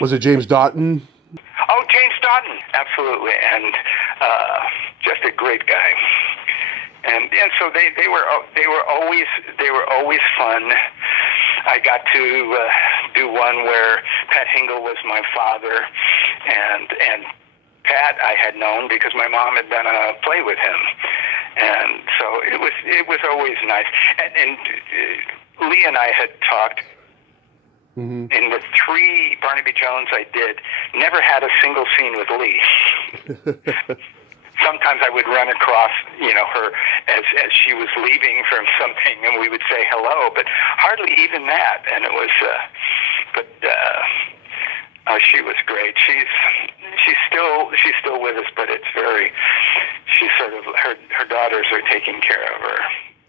Was it James Doughton? Oh, James Doughton, absolutely. And just a great guy. And so they were always fun. I got to do one where Pat Hingle was my father, and Pat I had known because my mom had done a play with him, and so it was always nice. And Lee and I had talked. Mm-hmm. In the 3 Barnaby Jones I did, never had a single scene with Lee. Sometimes I would run across, her as she was leaving from something, and we would say hello, but hardly even that. And it was, she was great. She's still with us, but she's sort of her daughters are taking care of her.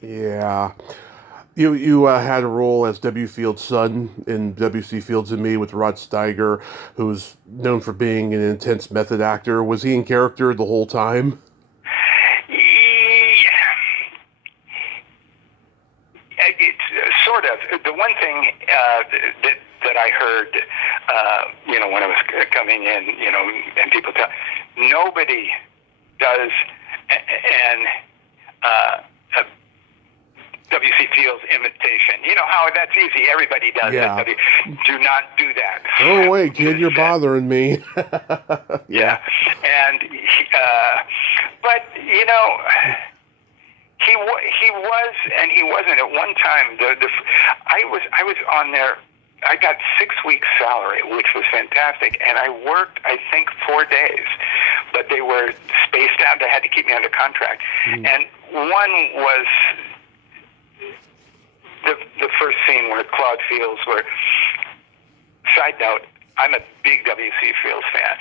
Yeah. You had a role as W. Field's son in W.C. Fields and Me with Rod Steiger, who's known for being an intense method actor. Was he in character the whole time? It's sort of. The one thing that I heard, when I was coming in, and people tell, nobody does W.C. Fields imitation. You know how that's easy. Everybody does it. Do not do that. Oh, wait, kid, you're bothering me. Yeah. And, but, he was and he wasn't. At one time, I was on there. I got 6 weeks' salary, which was fantastic, and I worked, I think, 4 days. But they were spaced out. They had to keep me under contract. Mm. And one was the first scene where Claude Fields, side note, I'm a big W.C. Fields fan.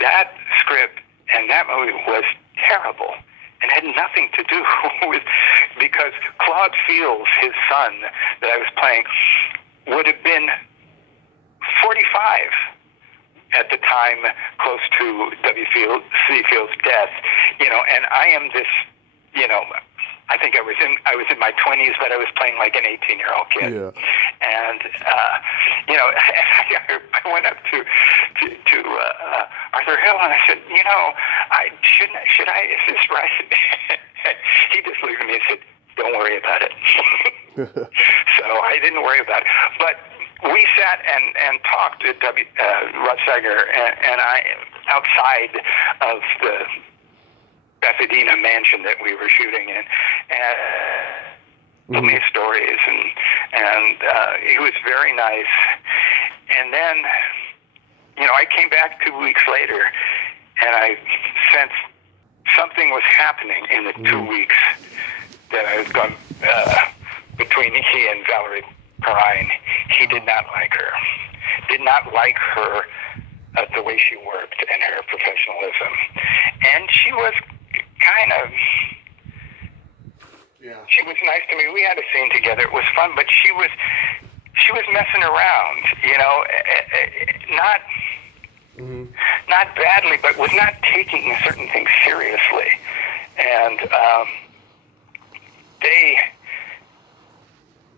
That script and that movie was terrible and had nothing to do with, because Claude Fields, his son that I was playing, would have been 45 at the time, close to W.C. Fields' death, and I am this, I think I was in my 20s, but I was playing like an 18-year-old kid. Yeah. And I went up to Arthur Hill and I said, should I? Is this right? He just looked at me and said, "Don't worry about it." So I didn't worry about it. But we sat and talked at Rod Steiger and I outside of the Pasadena mansion that we were shooting in, and told me stories, and he was very nice. And then, I came back 2 weeks later, and I sensed something was happening in the 2 weeks that I was gone between he and Valerie Perrine. He did not like her. Did not like her the way she worked and her professionalism, and she was kind of. Yeah. She was nice to me. We had a scene together. It was fun, but she was messing around, not badly, but was not taking certain things seriously. And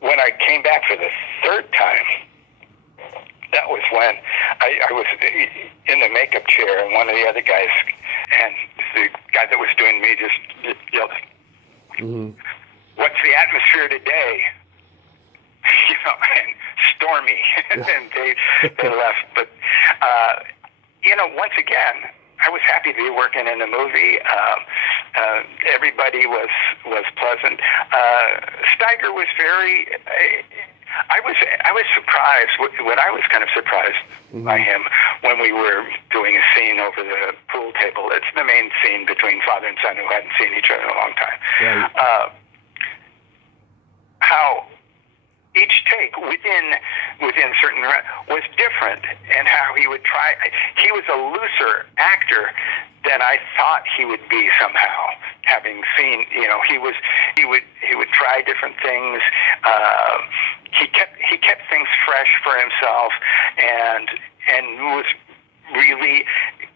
when I came back for the third time, that was when I was in the makeup chair, and one of the other guys, and the guy that was doing me just yelled, "What's the atmosphere today?" And stormy, and they left. But once again, I was happy to be working in the movie. Everybody was pleasant. Steiger was very. I was surprised. What I was kind of surprised by him when we were doing a scene over the pool table. It's the main scene between father and son who hadn't seen each other in a long time. Right. How each take within certain was different, and how he would try. He was a looser actor than I thought he would be somehow. Having seen, he would try different things. He kept things fresh for himself, and was really,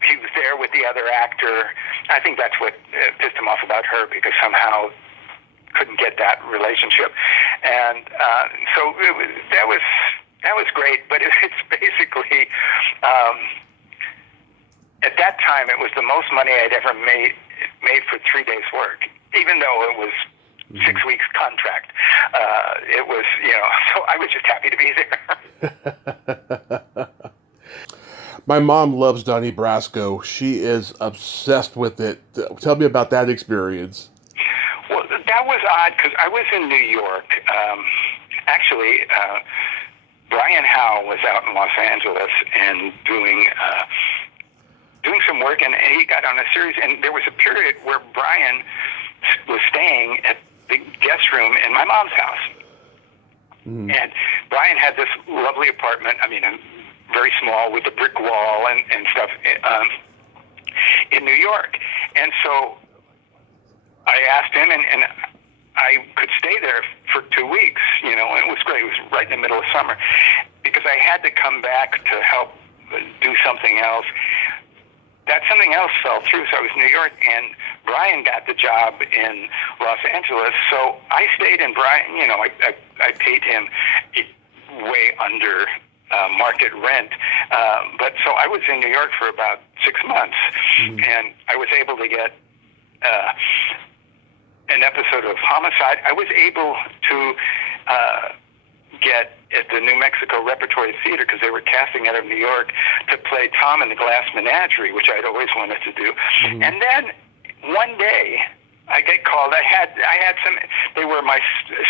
he was there with the other actor. I think that's what pissed him off about her, because somehow couldn't get that relationship, and so that was great. But it's basically at that time it was the most money I'd ever made made for 3 days' work, even though it was 6 weeks contract. It was, so I was just happy to be there. My mom loves Donnie Brasco. She is obsessed with it. Tell me about that experience. Well, that was odd because I was in New York. Actually, Brian Howe was out in Los Angeles and doing some work, and he got on a series. And there was a period where Brian was staying at the guest room in my mom's house. And Brian had this lovely apartment. I mean, very small with a brick wall and stuff in New York. And so I asked him, and I could stay there for 2 weeks, and it was great. It was right in the middle of summer because I had to come back to help do something else. That something else fell through, so I was in New York, and Brian got the job in Los Angeles, so I stayed in Brian. I paid him way under market rent, but so I was in New York for about 6 months, and I was able to get an episode of Homicide. I was able to get at the New Mexico Repertory Theater, because they were casting out of New York, to play Tom in the Glass Menagerie, which I'd always wanted to do. And then one day I get called. I had some. They were my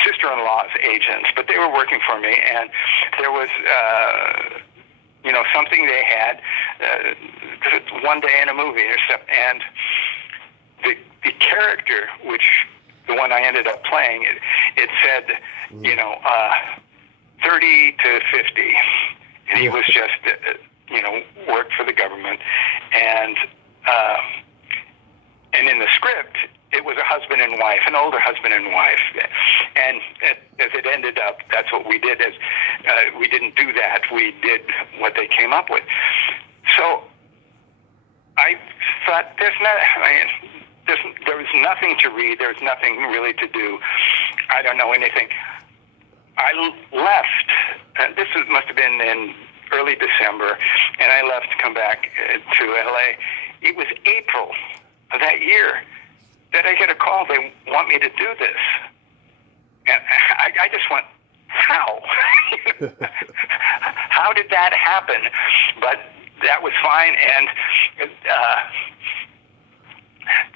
sister-in-law's agents, but they were working for me, and there was something they had one day in a movie or stuff, and the character, which the one I ended up playing, it said 30 to 50, and he was just worked for the government, and in the script it was a husband and wife, an older husband and wife, and as it ended up, that's what we did. As we didn't do that, we did what they came up with. So I thought, there was nothing to read. There was nothing really to do. I don't know anything. I left. Must have been in early December, and I left to come back to LA. It was April of that year that I get a call. They want me to do this, and I just went, how? How did that happen? But that was fine, and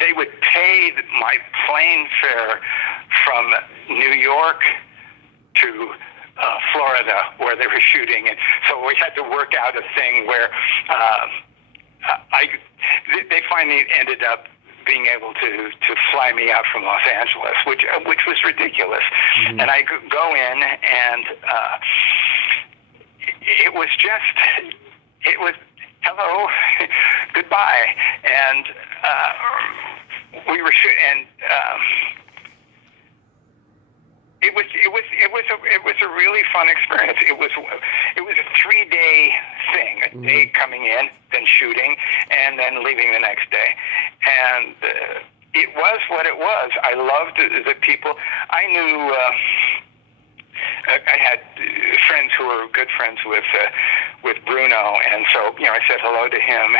they would pay my plane fare from New York to Florida, where they were shooting, and so we had to work out a thing where they finally ended up being able to fly me out from Los Angeles, which was ridiculous. And I could go in, and it was hello, goodbye, and we were and it was a really fun experience. It was a 3-day thing, a day coming in, then shooting, and then leaving the next day, and it was what it was. I loved the people. I knew. I had friends who were good friends with Bruno, and so I said hello to him,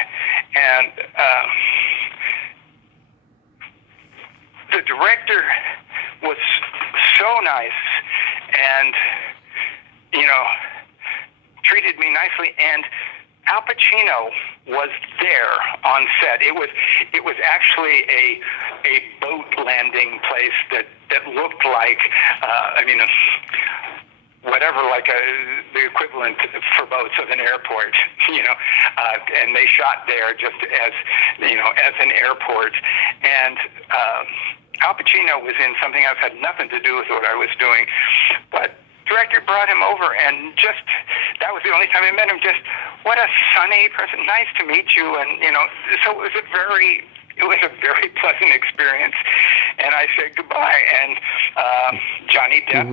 and the director was so nice, and treated me nicely, and Al Pacino was there on set. It was actually a boat landing place that looked like whatever, like the equivalent for boats of an airport, and they shot there just as as an airport, and Al Pacino was in something else, had nothing to do with what I was doing, but director brought him over, and just that was the only time I met him. Just what a sunny person, nice to meet you, and so it was a very pleasant experience. And I said goodbye, and Johnny Depp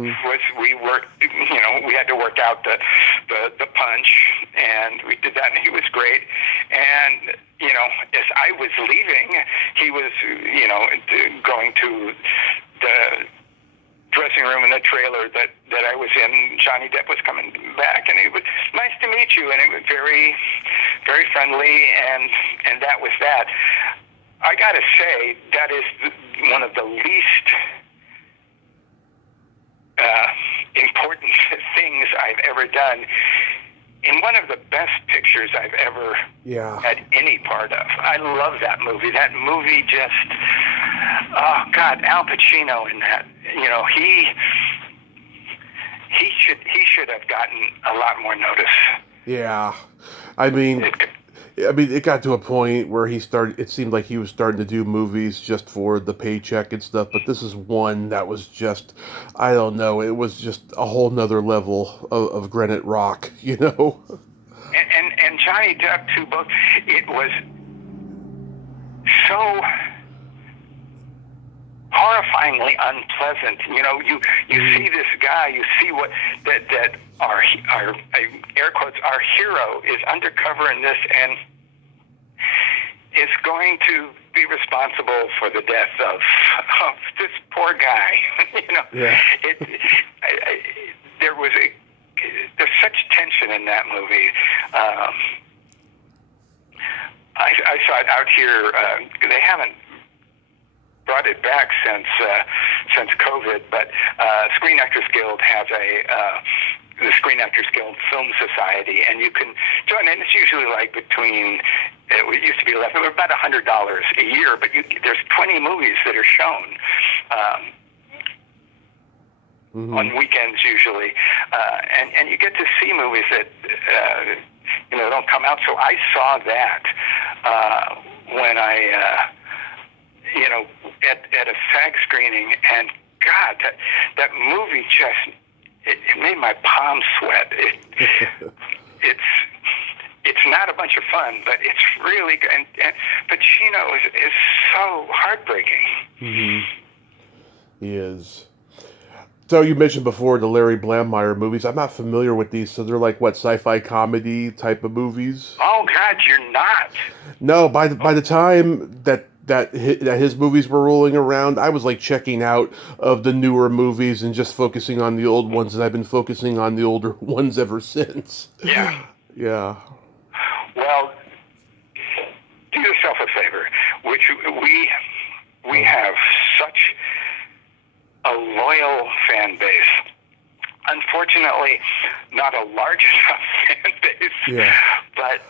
we worked, we had to work out the punch, and we did that, and he was great. And as I was leaving, he was going to the dressing room in the trailer that I was in. Johnny Depp was coming back, and it was nice to meet you, and it was very, very friendly, and that was that. I got to say, that is one of the least important things I've ever done in one of the best pictures I've ever had any part of. I love that movie. That movie just, oh God, Al Pacino in that. You know, he should have gotten a lot more notice. Yeah, I mean, it got to a point where it seemed like he was starting to do movies just for the paycheck and stuff, but this is one that was just, I don't know, it was just a whole nother level of granite rock, you know? And Johnny Depp, too, both, it was so horrifyingly unpleasant. You know, you see this guy, you see what, that our air quotes, our hero is undercover in this and is going to be responsible for the death of this poor guy. You know, there's such tension in that movie. I saw it out here. They haven't brought it back since COVID, but Screen Actors Guild has the Screen Actors Guild Film Society, and you can join, and it's usually like it used to be about $100 a year, but there's 20 movies that are shown on weekends usually, and you get to see movies that don't come out. So I saw that when I at a SAG screening, and God, that movie just it made my palms sweat. It's not a bunch of fun, but it's really good. And Pacino is so heartbreaking. Mm-hmm. He is. So you mentioned before the Larry Blammeyer movies. I'm not familiar with these. So they're like what, sci-fi comedy type of movies? Oh God, you're not. No, by the time that his movies were rolling around, I was like checking out of the newer movies and just focusing on the old ones, and I've been focusing on the older ones ever since. Yeah. Yeah. Well, do yourself a favor, which we have such a loyal fan base. Unfortunately, not a large enough fan base. Yeah. But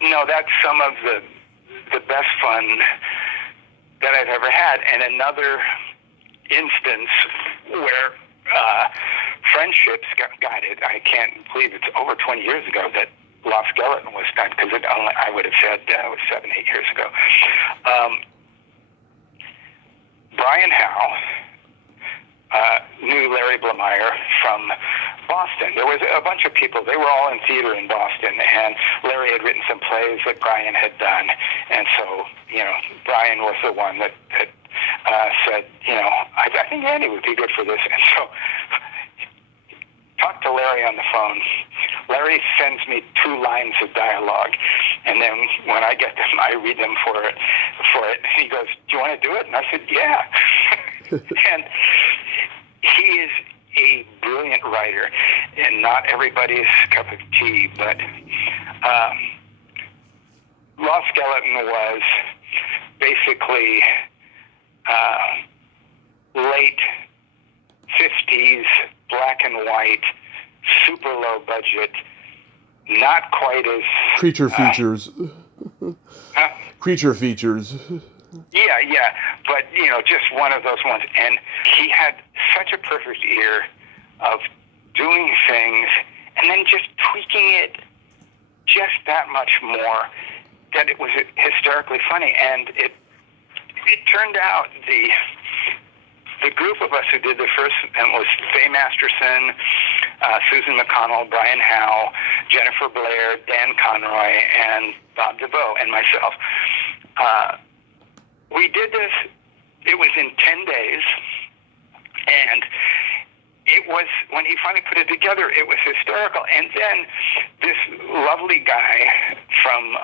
no, that's some of the best fun that I've ever had. And another instance where friendships got it. I can't believe it's over 20 years ago that Lost Skeleton was done, because I would have said it was 7-8 years ago. Brian Howe knew Larry Blammeyer from Boston. There was a bunch of people. They were all in theater in Boston, and Larry had written some plays that Brian had done. And so, Brian was the one that said, I think Andy would be good for this. And so, talked to Larry on the phone. Larry sends me 2 lines of dialogue, and then when I get them, I read them for it. He goes, "Do you want to do it?" And I said, "Yeah." And he is a brilliant writer, and not everybody's cup of tea, but Lost Skeleton was basically late 50s, black and white, super low budget, not quite as... Creature features. Creature features. Yeah, but, just one of those ones. And he had such a perfect ear of doing things and then just tweaking it just that much more that it was hysterically funny. And it turned out the group of us who did the first was Faye Masterson, Susan McConnell, Brian Howe, Jennifer Blair, Dan Conroy, and Bob DeVoe, and myself. We did this, it was in 10 days, and it was, when he finally put it together, it was hysterical. And then this lovely guy from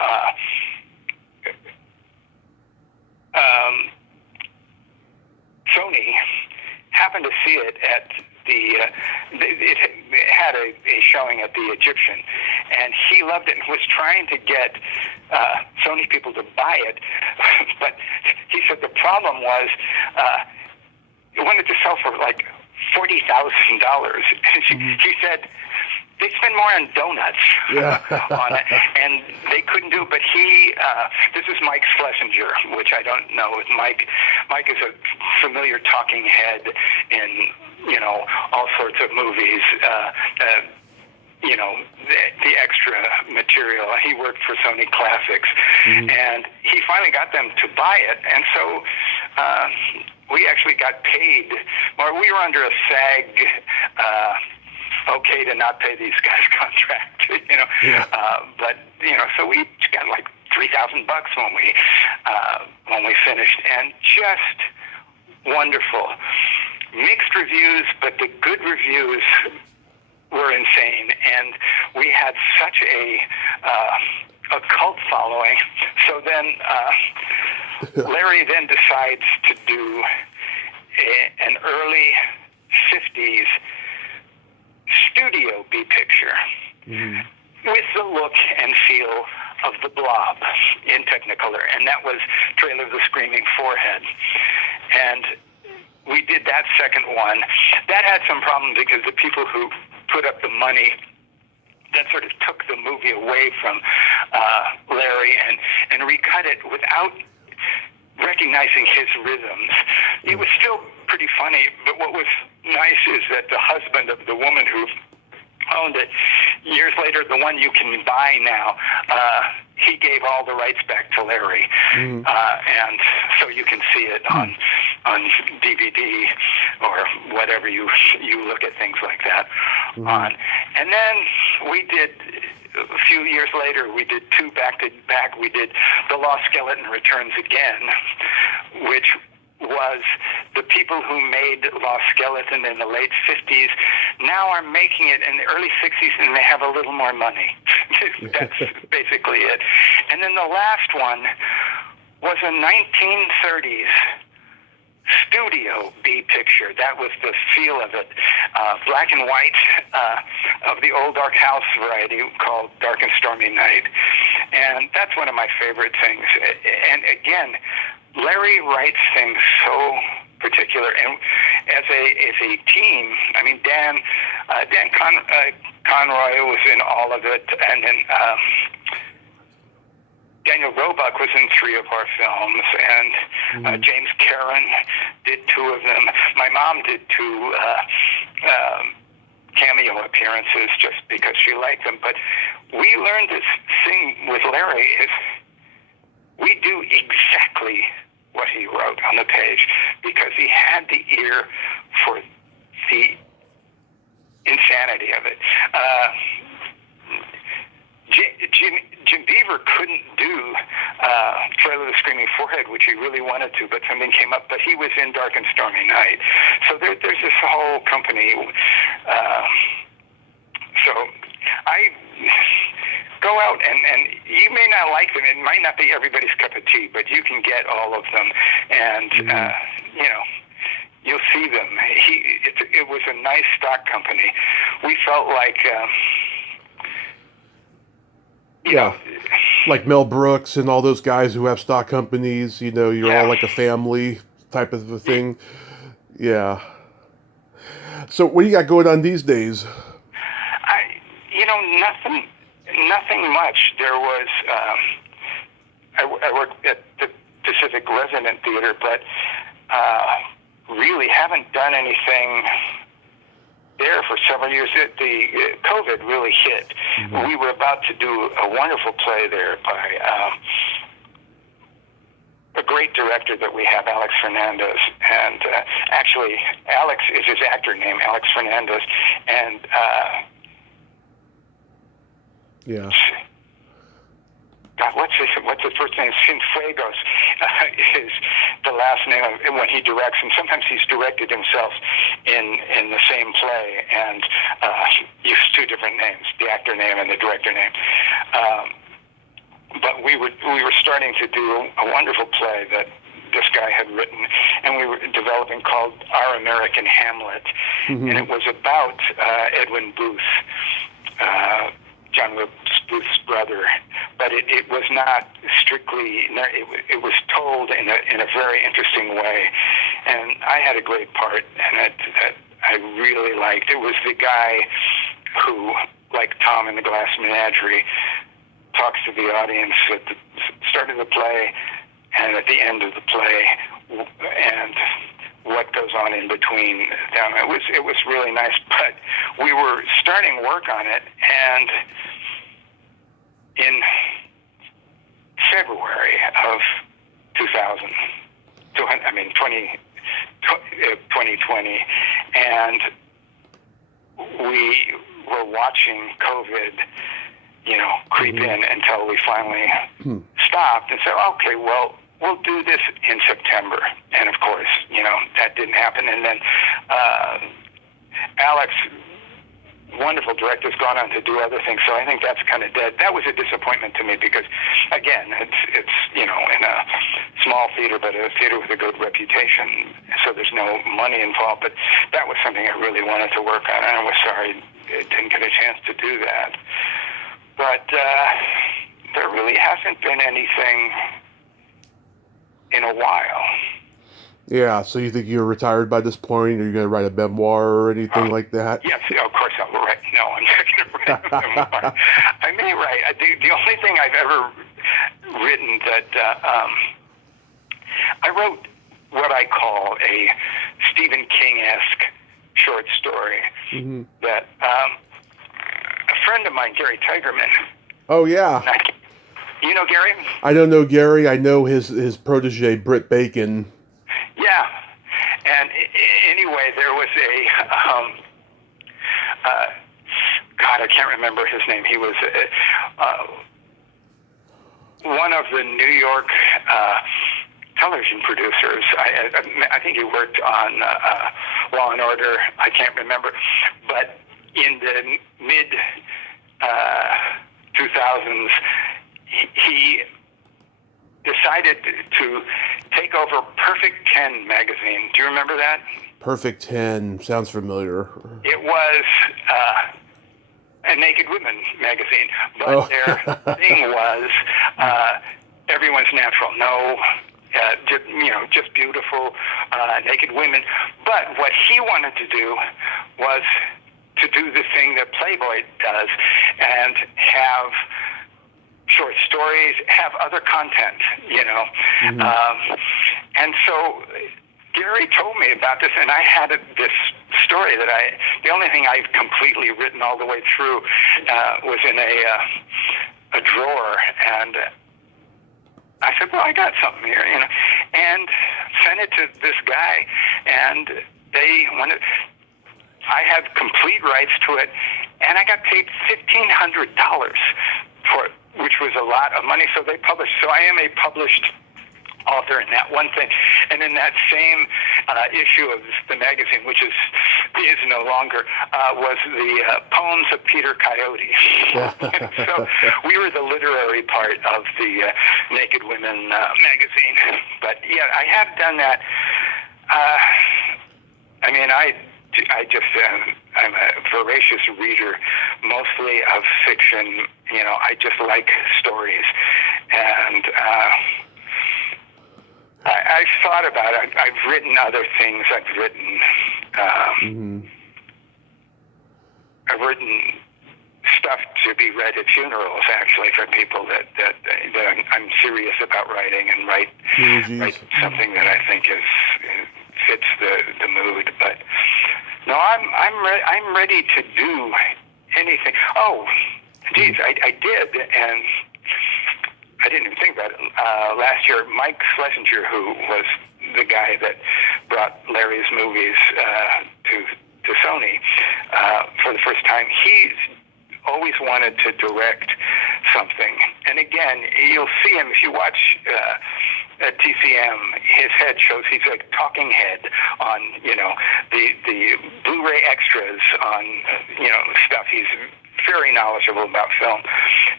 Sony happened to see it at it had a showing at the Egyptian, and he loved it and was trying to get Sony people to buy it, but he said the problem was he wanted to sell for like $40,000. He said they spend more on donuts on it, and they couldn't do it. But this is Mike Schlesinger, which I don't know. Mike is a familiar talking head in, all sorts of movies. The extra material. He worked for Sony Classics, and he finally got them to buy it, and so we actually got paid. Well, we were under a SAG okay to not pay these guys contract, but so we got like $3,000 when we finished, and just wonderful. Mixed reviews, but the good reviews were insane, and we had such a cult following. So then Larry then decides to do an early 50s studio B picture with the look and feel of the Blob in Technicolor, and that was Trail of the Screaming Forehead. And we did that second one. That had some problems because the people who put up the money, that sort of took the movie away from Larry and recut it without recognizing his rhythms. It was still pretty funny, but what was nice is that the husband of the woman who owned it, years later, the one you can buy now, he gave all the rights back to Larry, and so you can see it on DVD or whatever you look at things like that on. And then we did, a few years later, we did two back-to-back. We did The Lost Skeleton Returns Again, which was the people who made Lost Skeleton in the late 50s now are making it in the early 60s, and they have a little more money. That's basically it. And then the last one was a 1930s studio B picture. That was the feel of it. Black and white, of the old dark house variety, called Dark and Stormy Night. And that's one of my favorite things. And again, Larry writes things so particular, and as a team, I mean, Dan Conroy was in all of it, and then Daniel Roebuck was in 3 of our films, and James Caron did 2 of them. My mom did 2 cameo appearances just because she liked them. But we learned this thing with Larry is we do exactly what he wrote on the page because he had the ear for the insanity of it. Jim Beaver couldn't do Trail of the Screaming Forehead, which he really wanted to, but something came up. But he was in Dark and Stormy Night. So there's this whole company. So I go out, and you may not like them. It might not be everybody's cup of tea, but you can get all of them. And, you'll see them. It was a nice stock company. We felt like... like Mel Brooks and all those guys who have stock companies, you're all like a family type of a thing. Yeah. So what do you got going on these days? Nothing much. There was, I work at the Pacific Resident Theater, but really haven't done anything there for several years. The COVID really hit. We were about to do a wonderful play there by a great director that we have, Alex Fernandez. And actually, Alex is his actor name, Alex Fernandez. And God, what's his first name? Cienfuegos is the last name when he directs, and sometimes he's directed himself in the same play and used 2 different names, the actor name and the director name. But we were starting to do a wonderful play that this guy had written, and we were developing called Our American Hamlet, and it was about Edwin Booth, John Wilkes Booth's brother, but it was not strictly. It was told in a very interesting way, and I had a great part, and that I really liked. It was the guy who, like Tom in the Glass Menagerie, talks to the audience at the start of the play and at the end of the play, and what goes on in between them. It was really nice, but we were starting work on it, and in February of 2020, and we were watching COVID, creep in until we finally stopped and said, okay, well, we'll do this in September. And of course, that didn't happen. And then Alex, wonderful director, has gone on to do other things. So I think that's kind of dead. That was a disappointment to me because, again, it's in a small theater, but a theater with a good reputation. So there's no money involved. But that was something I really wanted to work on, and I was sorry it didn't get a chance to do that. But there really hasn't been anything in a while. Yeah, so you think you're retired by this point? Are you going to write a memoir or anything like that? Yes, of course I'll write. No, I'm not going to write a memoir. I may write. The only thing I've ever written that I wrote what I call a Stephen King-esque short story that a friend of mine, Gary Tigerman. Oh, yeah. You know Gary? I don't know Gary. I know his protege, Britt Bacon. Yeah. And anyway, there was God, I can't remember his name. He was one of the New York television producers. I think he worked on Law and Order. I can't remember. But in the mid 2000s, he decided to take over Perfect 10 magazine. Do you remember that? Perfect 10 sounds familiar. It was a naked women magazine, but their thing was everyone's natural. No, just beautiful naked women. But what he wanted to do was to do the thing that Playboy does and have short stories, have other content, and so Gary told me about this, and I had this story that the only thing I've completely written all the way through was in a drawer, and I said, well, I got something here, and sent it to this guy, and I had complete rights to it, and I got paid $1,500 for it, which was a lot of money. So they published. So I am a published author in that one thing. And in that same issue of the magazine, which is no longer, was the poems of Peter Coyote. So we were the literary part of the Naked Women magazine. But yeah, I have done that. I'm a voracious reader, mostly of fiction. I just like stories. And I've thought about it. I've written other things. I've written stuff to be read at funerals, actually, for people that I'm serious about writing and write something that I think fits the mood. But no, I'm ready to do anything. Oh, geez, I did, and I didn't even think about it. Last year, Mike Schlesinger, who was the guy that brought Larry's movies to Sony for the first time, he's always wanted to direct something. And again, you'll see him if you watch at TCM. His head shows he's a talking head on the Blu-ray extras on stuff. He's very knowledgeable about film,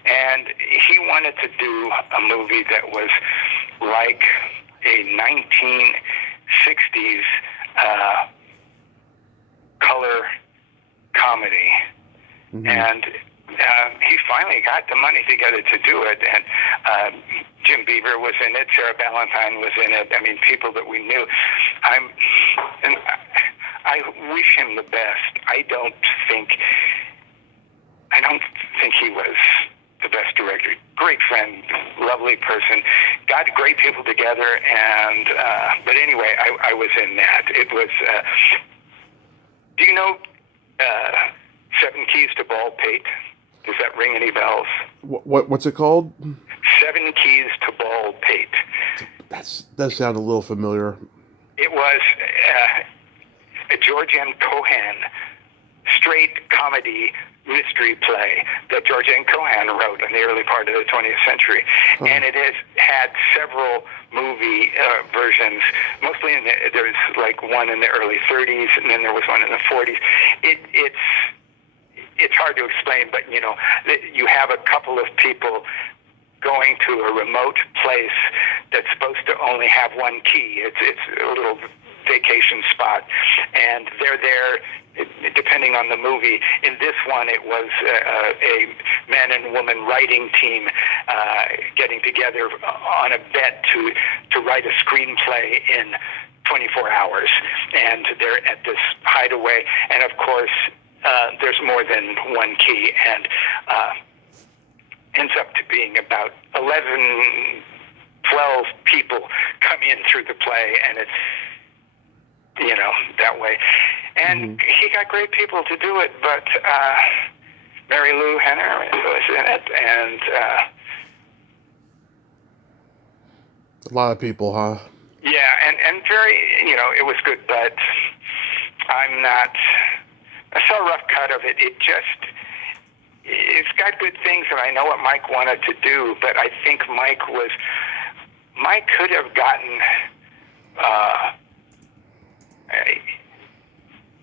and he wanted to do a movie that was like a 1960s color comedy. Mm-hmm. And he finally got the money together to do it. And Jim Beaver was in it. Sarah Ballantyne was in it. I mean, people that we knew. I wish him the best. I don't think he was the best director. Great friend, lovely person, got great people together. And but anyway, I was in that. It was. Do you know Seven Keys to Baldpate? Does that ring any bells? What's it called? Seven Keys to Baldpate. That sounds a little familiar. It was a George M. Cohan straight comedy mystery play that George M. Cohan wrote in the early part of the 20th century. Oh. And it has had several movie versions, mostly there's like one in the early 30s, and then there was one in the 40s. It's hard to explain, but you know, you have a couple of people going to a remote place that's supposed to only have one key. It's a little vacation spot, and they're there depending on the movie. In this one, it was a man and woman writing team getting together on a bet to write a screenplay in 24 hours, and they're at this hideaway, and of course there's more than one key, and ends up to being about 11, 12 people come in through the play, and it's, you know, that way. And he got great people to do it, but Mary Lou Henner was in it, and a lot of people, huh? Yeah, and very, you know, it was good, but I saw a rough cut of it. It's got good things, and I know what Mike wanted to do, but I think Mike could have gotten,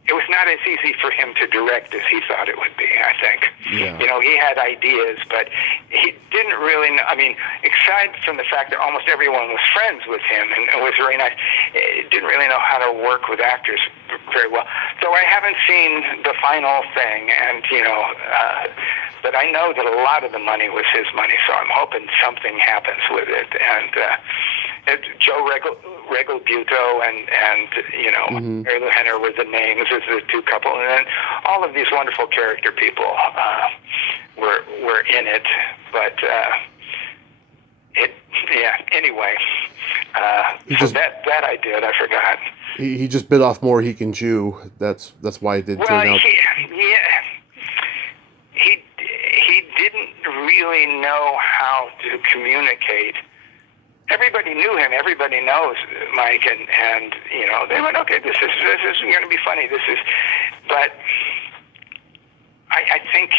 it was not as easy for him to direct as he thought it would be, I think. Yeah. You know, he had ideas, but he didn't really know, I mean, aside from the fact that almost everyone was friends with him and it was very nice, he didn't really know how to work with actors very well. So I haven't seen the final thing, and, you know, but I know that a lot of the money was his money, so I'm hoping something happens with it. And Joe Regalbuto and you know, Mary Lou Henner were the names of the two couple, and then all of these wonderful character people were in it. But anyway, so that I did. I forgot. He just bit off more he can chew. That's why it didn't turn out. He didn't really know how to communicate. Everybody knew him. Everybody knows Mike, and you know, they went, okay, this is going to be funny. But I think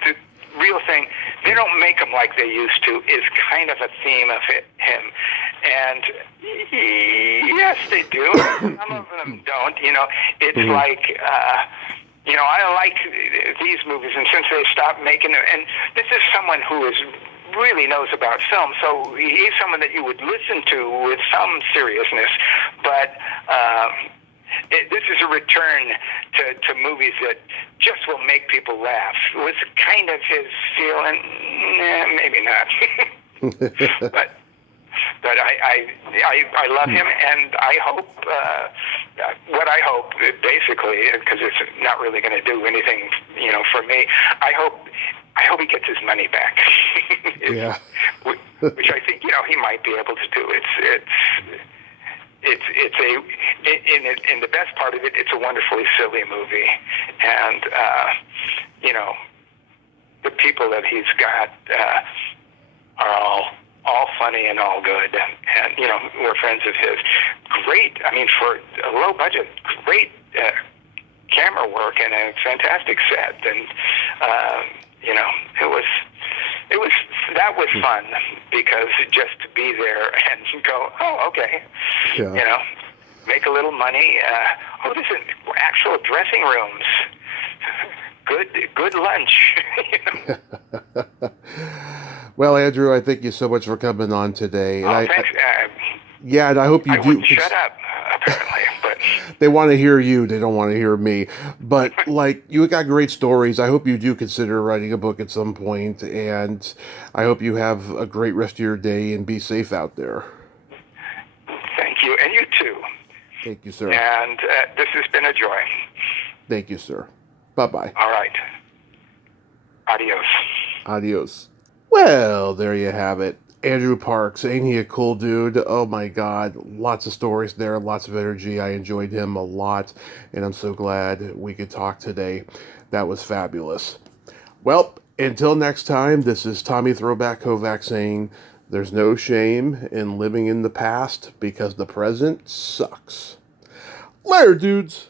the real thing, they don't make him like they used to, is kind of a theme of him. And yes, they do. Some of them don't. You know, it's like. You know, I like these movies, and since they stopped making them, and this is someone who really knows about film, so he's someone that you would listen to with some seriousness, but this is a return to movies that just will make people laugh. It was kind of his feeling, maybe not. But I love him, and I hope, what I hope, basically, because it's not really going to do anything, you know, for me, I hope he gets his money back. Yeah. Which I think, you know, he might be able to do. In the best part of it, it's a wonderfully silly movie, and you know, the people that he's got are all funny and all good, and you know, we're friends of his. Great, I mean, for a low budget, great camera work and a fantastic set, and you know, that was fun, because just to be there and go, oh, okay, you know, make a little money. This is actual dressing rooms. Good lunch. You know? Well, Andrew, I thank you so much for coming on today. And thanks. Yeah, and I hope you do. Shut up, apparently. But they want to hear you. They don't want to hear me. But, like, you got great stories. I hope you do consider writing a book at some point. And I hope you have a great rest of your day and be safe out there. Thank you. And you too. Thank you, sir. And this has been a joy. Thank you, sir. Bye-bye. All right. Adios. Adios. Well, there you have it. Andrew Parks, ain't he a cool dude? Oh my God, lots of stories there, lots of energy. I enjoyed him a lot, and I'm so glad we could talk today. That was fabulous. Well, until next time, this is Tommy Throwback Kovac saying there's no shame in living in the past because the present sucks. Later, dudes.